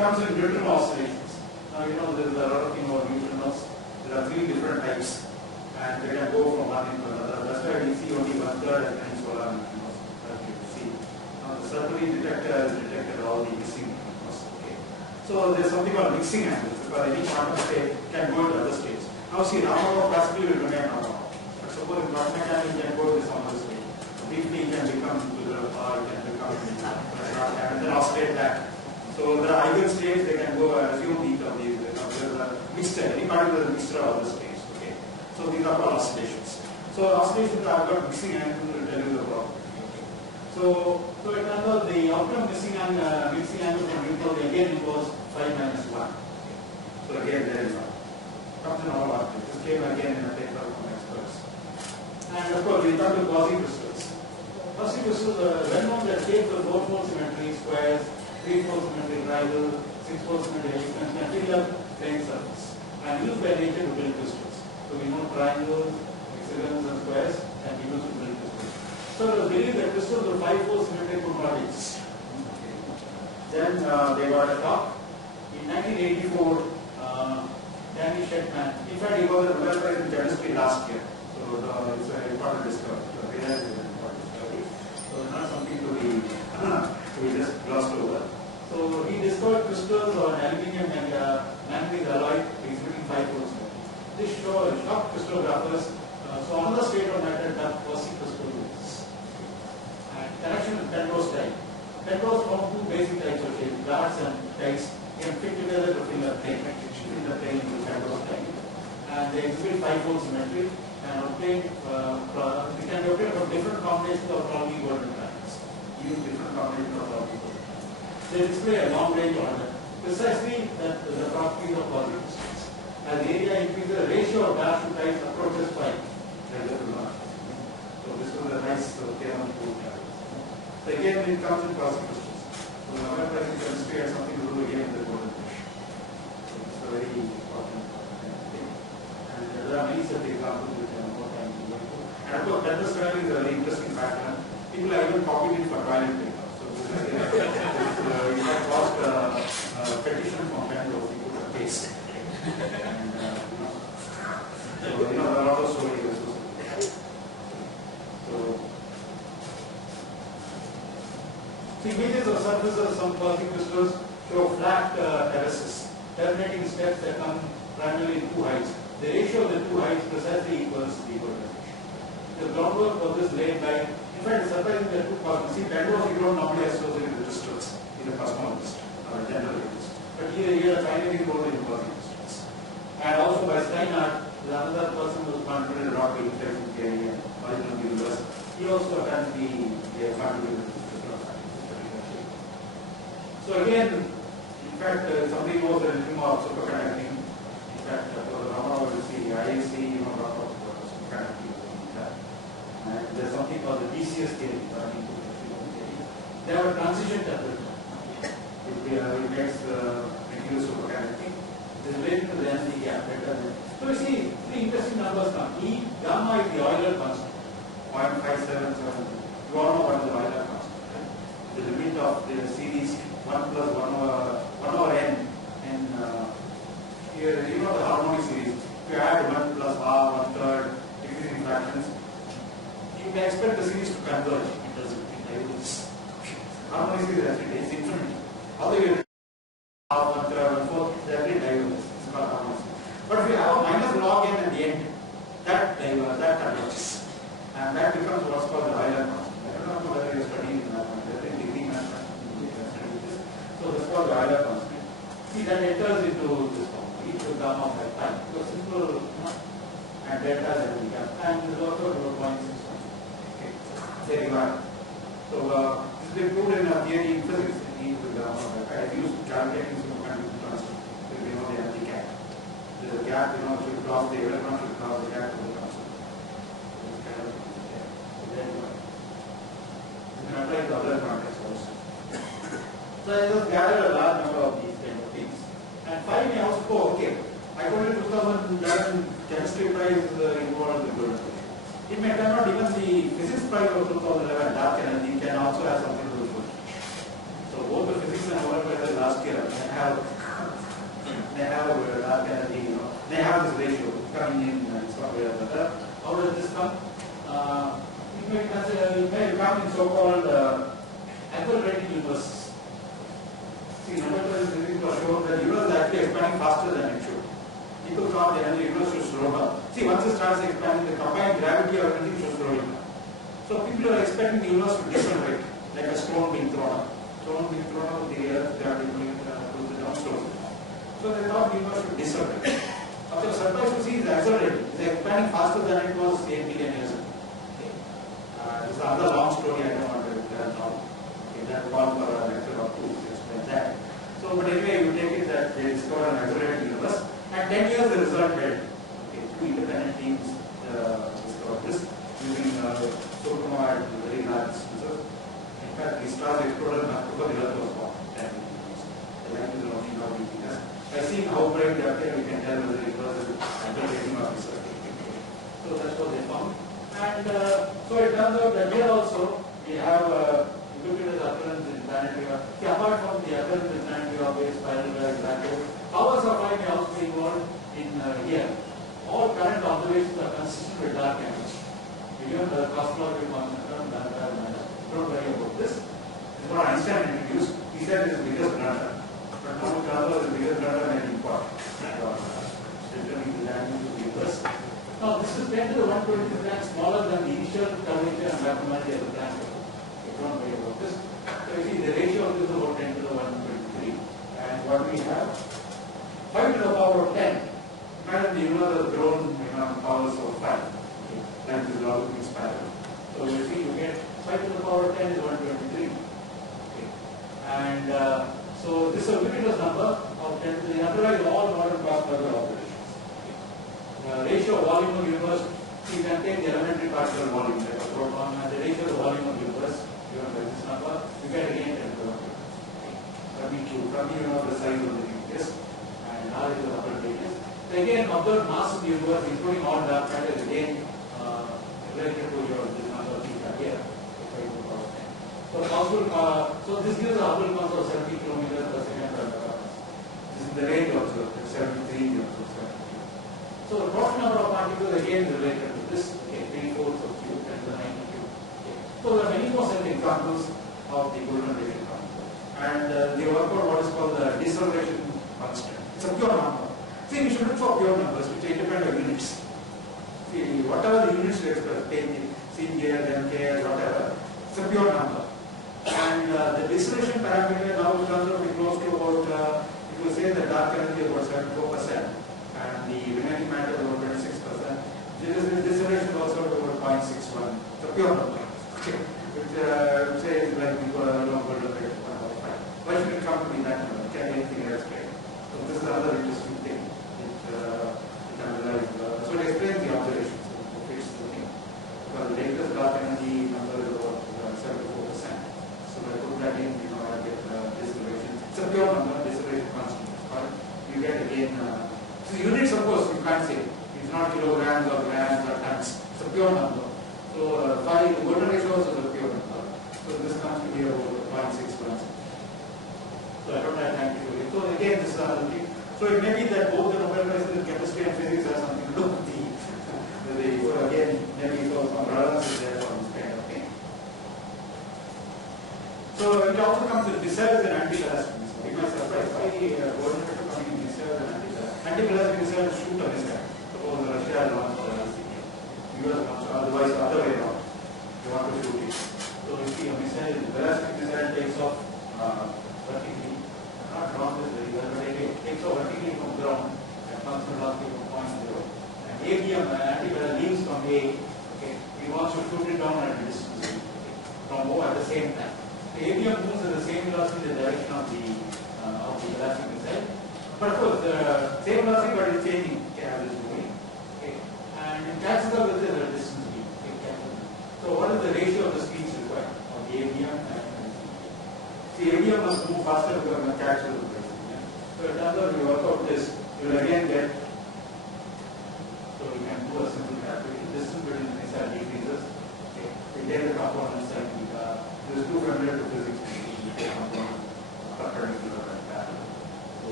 comes in neutrino oscillations. Now you know there is a lot of thing about neutrinos. There are 3 different types, and they can go from one into another. That's why we see only 1/3 as many solar neutrinos that you see. Now the circuitry detector has detected all the missing neutrinos. Okay. So there's something called mixing angles, because any quantum state can go into other states. Now see, Ramanujan classically will remain Ramanujan. But suppose in quantum mechanics you can go to some other state. Briefly it can become tubular, or it can become and then oscillate back. So the eigenstates, they can go assume each of these. There's a mixture. Any particle is a mixture of other states. Okay. So these are called oscillations. So oscillations are got mixing angles will tell you the problem. Okay. So it turns out the outcome mixing angle from neutral again was 5 minus 1. Okay. So again there is one. Comes in all objects. This came again in a paper from experts. And of course we come to quasi-crystals. Quasi-crystals are well known that take the 4-fold symmetry squares, 3-fold symmetry triangle, 6-fold symmetry hexagons can fill up plane surface and used by nature to build crystals. So we know triangles, hexagons and squares can be used to build crystals. So they believe that crystals with 5-fold symmetry could not exist. Okay. Then they got a talk. In 1984, Danny Shetman, in fact he got a Nobel Prize in chemistry last year. So it's an important discovery. So not something to be just glossed over. So he discovered crystals on aluminium and manganese alloy exhibiting 5-fold symmetry. This shocked crystallographers. So another state of matter that quasi-crystals. And connection with Penrose type. Penrose form 2 basic types of shapes, darts and tights, can fit together to fill a plane. In the plane into Penrose type. And they exhibit 5-fold symmetry and obtain, we can obtain from different combinations of probably golden triangles. Use different combinations of probably golden triangles. They display a long range order, precisely that the properties of quasi-crystals. As the area increases, the ratio of dark to tights approaches 5. So this was a nice theorem to have. So again, it comes in quasi-crystals. So the Nobel Prize in chemistry has something to do again with the golden fish. So it's a very important thing. And there are many such examples which I have more time to go into. And of course, Penrose triangle is a very interesting pattern. People have even copied it for toilet paper. So you have cost petition from Bangalore, you put a paste. And so there are a lot of stories associated. So images of surfaces of some quasi-crystals show flat terraces, terminating steps that come primarily in 2 heights. The ratio of the 2 heights precisely equals the equation. The groundwork of this laid by, in fact, it's surprising that 2 cosmos. See, Bangalore you don't normally associate with crystals in a cosmologist or a general realist. But here a pioneering role in quasi-crystals. And also by Steinhardt, the another person who contributed rock inflation theory and original universe, he also apparently contributed to crystal science. So again, in fact, somebody knows anything about superconducting. In fact, for the Ramanujan, you see IAC, you know, talk about superconducting. And there's something called the DCS theory. They have a transition temperature. It makes material superconducting. It is related to the energy gap better than. So you see, 3 interesting numbers come. E gamma is the Euler constant, 0.577. You all know what is the Euler constant, right? The limit of the series 1 plus 1 over n. And here, you know the harmonic series. If you add 1 plus r, 1/3, decreasing fractions, you can expect the series to converge. It doesn't. It diverges. Harmonic series actually is infinity. Although you half, 1/3, 1/4, they actually diverges. It's called harmonic series. But if you have a minus log n at the end, that converges. And that becomes what's called the Euler constant. I don't know whether you're studying mathematics, in degree mathematics. So that's called the Euler constant. See, that enters into this form, e to gamma by pi. So simple, and delta is the gap. And this is also 0.61. Okay. There you are. So this is been proved in a theory in physics, e to gamma by pi. I used calculating superconducting constant. So you know the energy gap. There's a gap, you know, should cross the electron should cross the gap to the constant. So there you are. You can apply to other contexts also. So I just gathered a large number of these kind of things. And finally I also go, okay, I got a 2011 chemistry prize involved in golden fish. It may turn out even the physics prize of 2011 dark energy can also have something to do with golden fish. So both the physics and Nobel Prize last last year. They have dark energy, they have this ratio coming in somewhere or other. How does this come? It may come in so-called accelerating universe. See, number physics was shown that the universe is actually expanding faster than it should. People thought the universe should slow down. See, once it starts expanding, the combined gravity of everything should slow down. So people are expecting the universe to decelerate, like a stone being thrown up. Stone being thrown up, the earth gravity pulls it down slowly. So they thought the universe should decelerate. After surprise to see it's accelerating. It's expanding faster than it was 8 billion years ago. Okay. This is another long story I don't want to tell now. Okay, that call for a lecture or two to explain that. So, but anyway, you take it that they discovered an accelerated universe. And 10 years the result held. Okay, two independent teams discovered this using Superma at very large distances. In fact, these stars exploded before the Earth was born. 10 years. The language of how we think. By seeing how bright they appear, we can tell whether it was accelerating or decelerating. So that's what they found. And so it turns out that here also we have Jupiter's appearance in planetary orbit. Apart from the appearance in planetary orbit, spiral black hole, power supply may also be involved in here. All current observations are consistent with dark energy. Even the cosmological constant term, don't worry about this. This is what Einstein introduced. He said it is the biggest blunder. But now it turns out the biggest blunder may be important. Determining the diameter of the universe. Now this is 10 to the 120 times smaller than the initial curvature and mathematics of the planet. You don't worry about this. So you see the ratio of this is about 10 to the 123. And what we have? 5 to the power of 10. Imagine the universe has grown powers of 5. Okay. That is logarithmic spiral. So you see you get 5 to the power of 10 is 123. Okay. And so this is a ridiculous number of 10 to the underlies all modern cosmological operations. Okay. Ratio of volume of the universe, you can take the elementary particle volume, like a proton, and the ratio of the volume of the universe, given by this number, you get again 10 to the 1. From the size of the nucleus, and R is the upper radius. So again, observe mass of the universe, including all dark matter, is again related to this number theta here. So possible, so this gives a Hubble constant of 70 kilometers per second. This is the range also, 73 or so. So the total number of particles again is related to this. Okay, 3/4 of Q, 10 to the 90 Q. Okay. So there are many more such examples of the golden ratio constant. And they work out what is called the deceleration constant. It's a pure number. See, we should look for pure numbers which are independent of units. See, whatever the units you express, take C, K, M, K, whatever, it's a pure number. And the deceleration parameter now turns out to be close to about, if you say the dark energy is about 74%, and the remaining matter is about 26%. This deceleration is also about 0.61. It's a pure number. Okay. Which say is like we go along with the 1.5. Why should it come to be that number? Can anything else be? So this is another interesting thing. So it explains the observations. It fits the thing. Because the latest dark energy number is about 74%. So I put that in, I get deceleration. It's a pure number, deceleration constant. You get again, so units of course you can't say. It's not kilograms or grams or tons. It's a pure number. So the golden ratio is a pure number. So this comes to be about 0.61. So I don't have time to do it. So again, this is another thing. So it may be that both the Nobel Prizes in chemistry and physics have something to do with so again, maybe some relevance is there for this kind of thing. So it also comes with missiles and anti-ballistic missiles. You might surprise why golden ratio coming in missiles and anti-ballistic. Anti-ballistic missiles shoot a missile. Suppose Russia launched a missile. US launched, otherwise the other way around. They want to shoot it. So you see a missile, ballistic missile takes off vertically. Not ground is very well, but it takes off vertically from ground and comes to velocity from point 0. And ABM, anti-ballistic leaves from A. Okay, he wants to shoot it down at a distance from O at the same time. The ABM moves at the same velocity in the direction of the ballistic missile. But of course, the same velocity, but it's changing as it's moving. Okay, and it catches up with the distance v. So, what is the ratio of the speeds required of the ABM and the ABM must move faster because it catches the place. So, it turns out you work out this, you will again get. So, you can do a simple calculation. Distance between the missile decreases. Okay, we take the components and this is too familiar to physics. We take components perpendicular and parallel.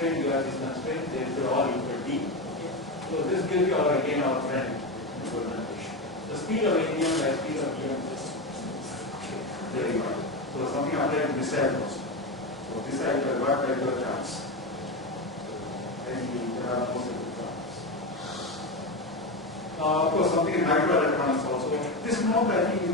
constraint, you have this constraint, they should all equal d. Okay. So this gives you again our friend Goldman fish. The speed of ATM by speed of EM is very good. So something applied to missile also. So missile will work by your chance. And there are most of the problems. Of course, something in microelectronics also. This note I think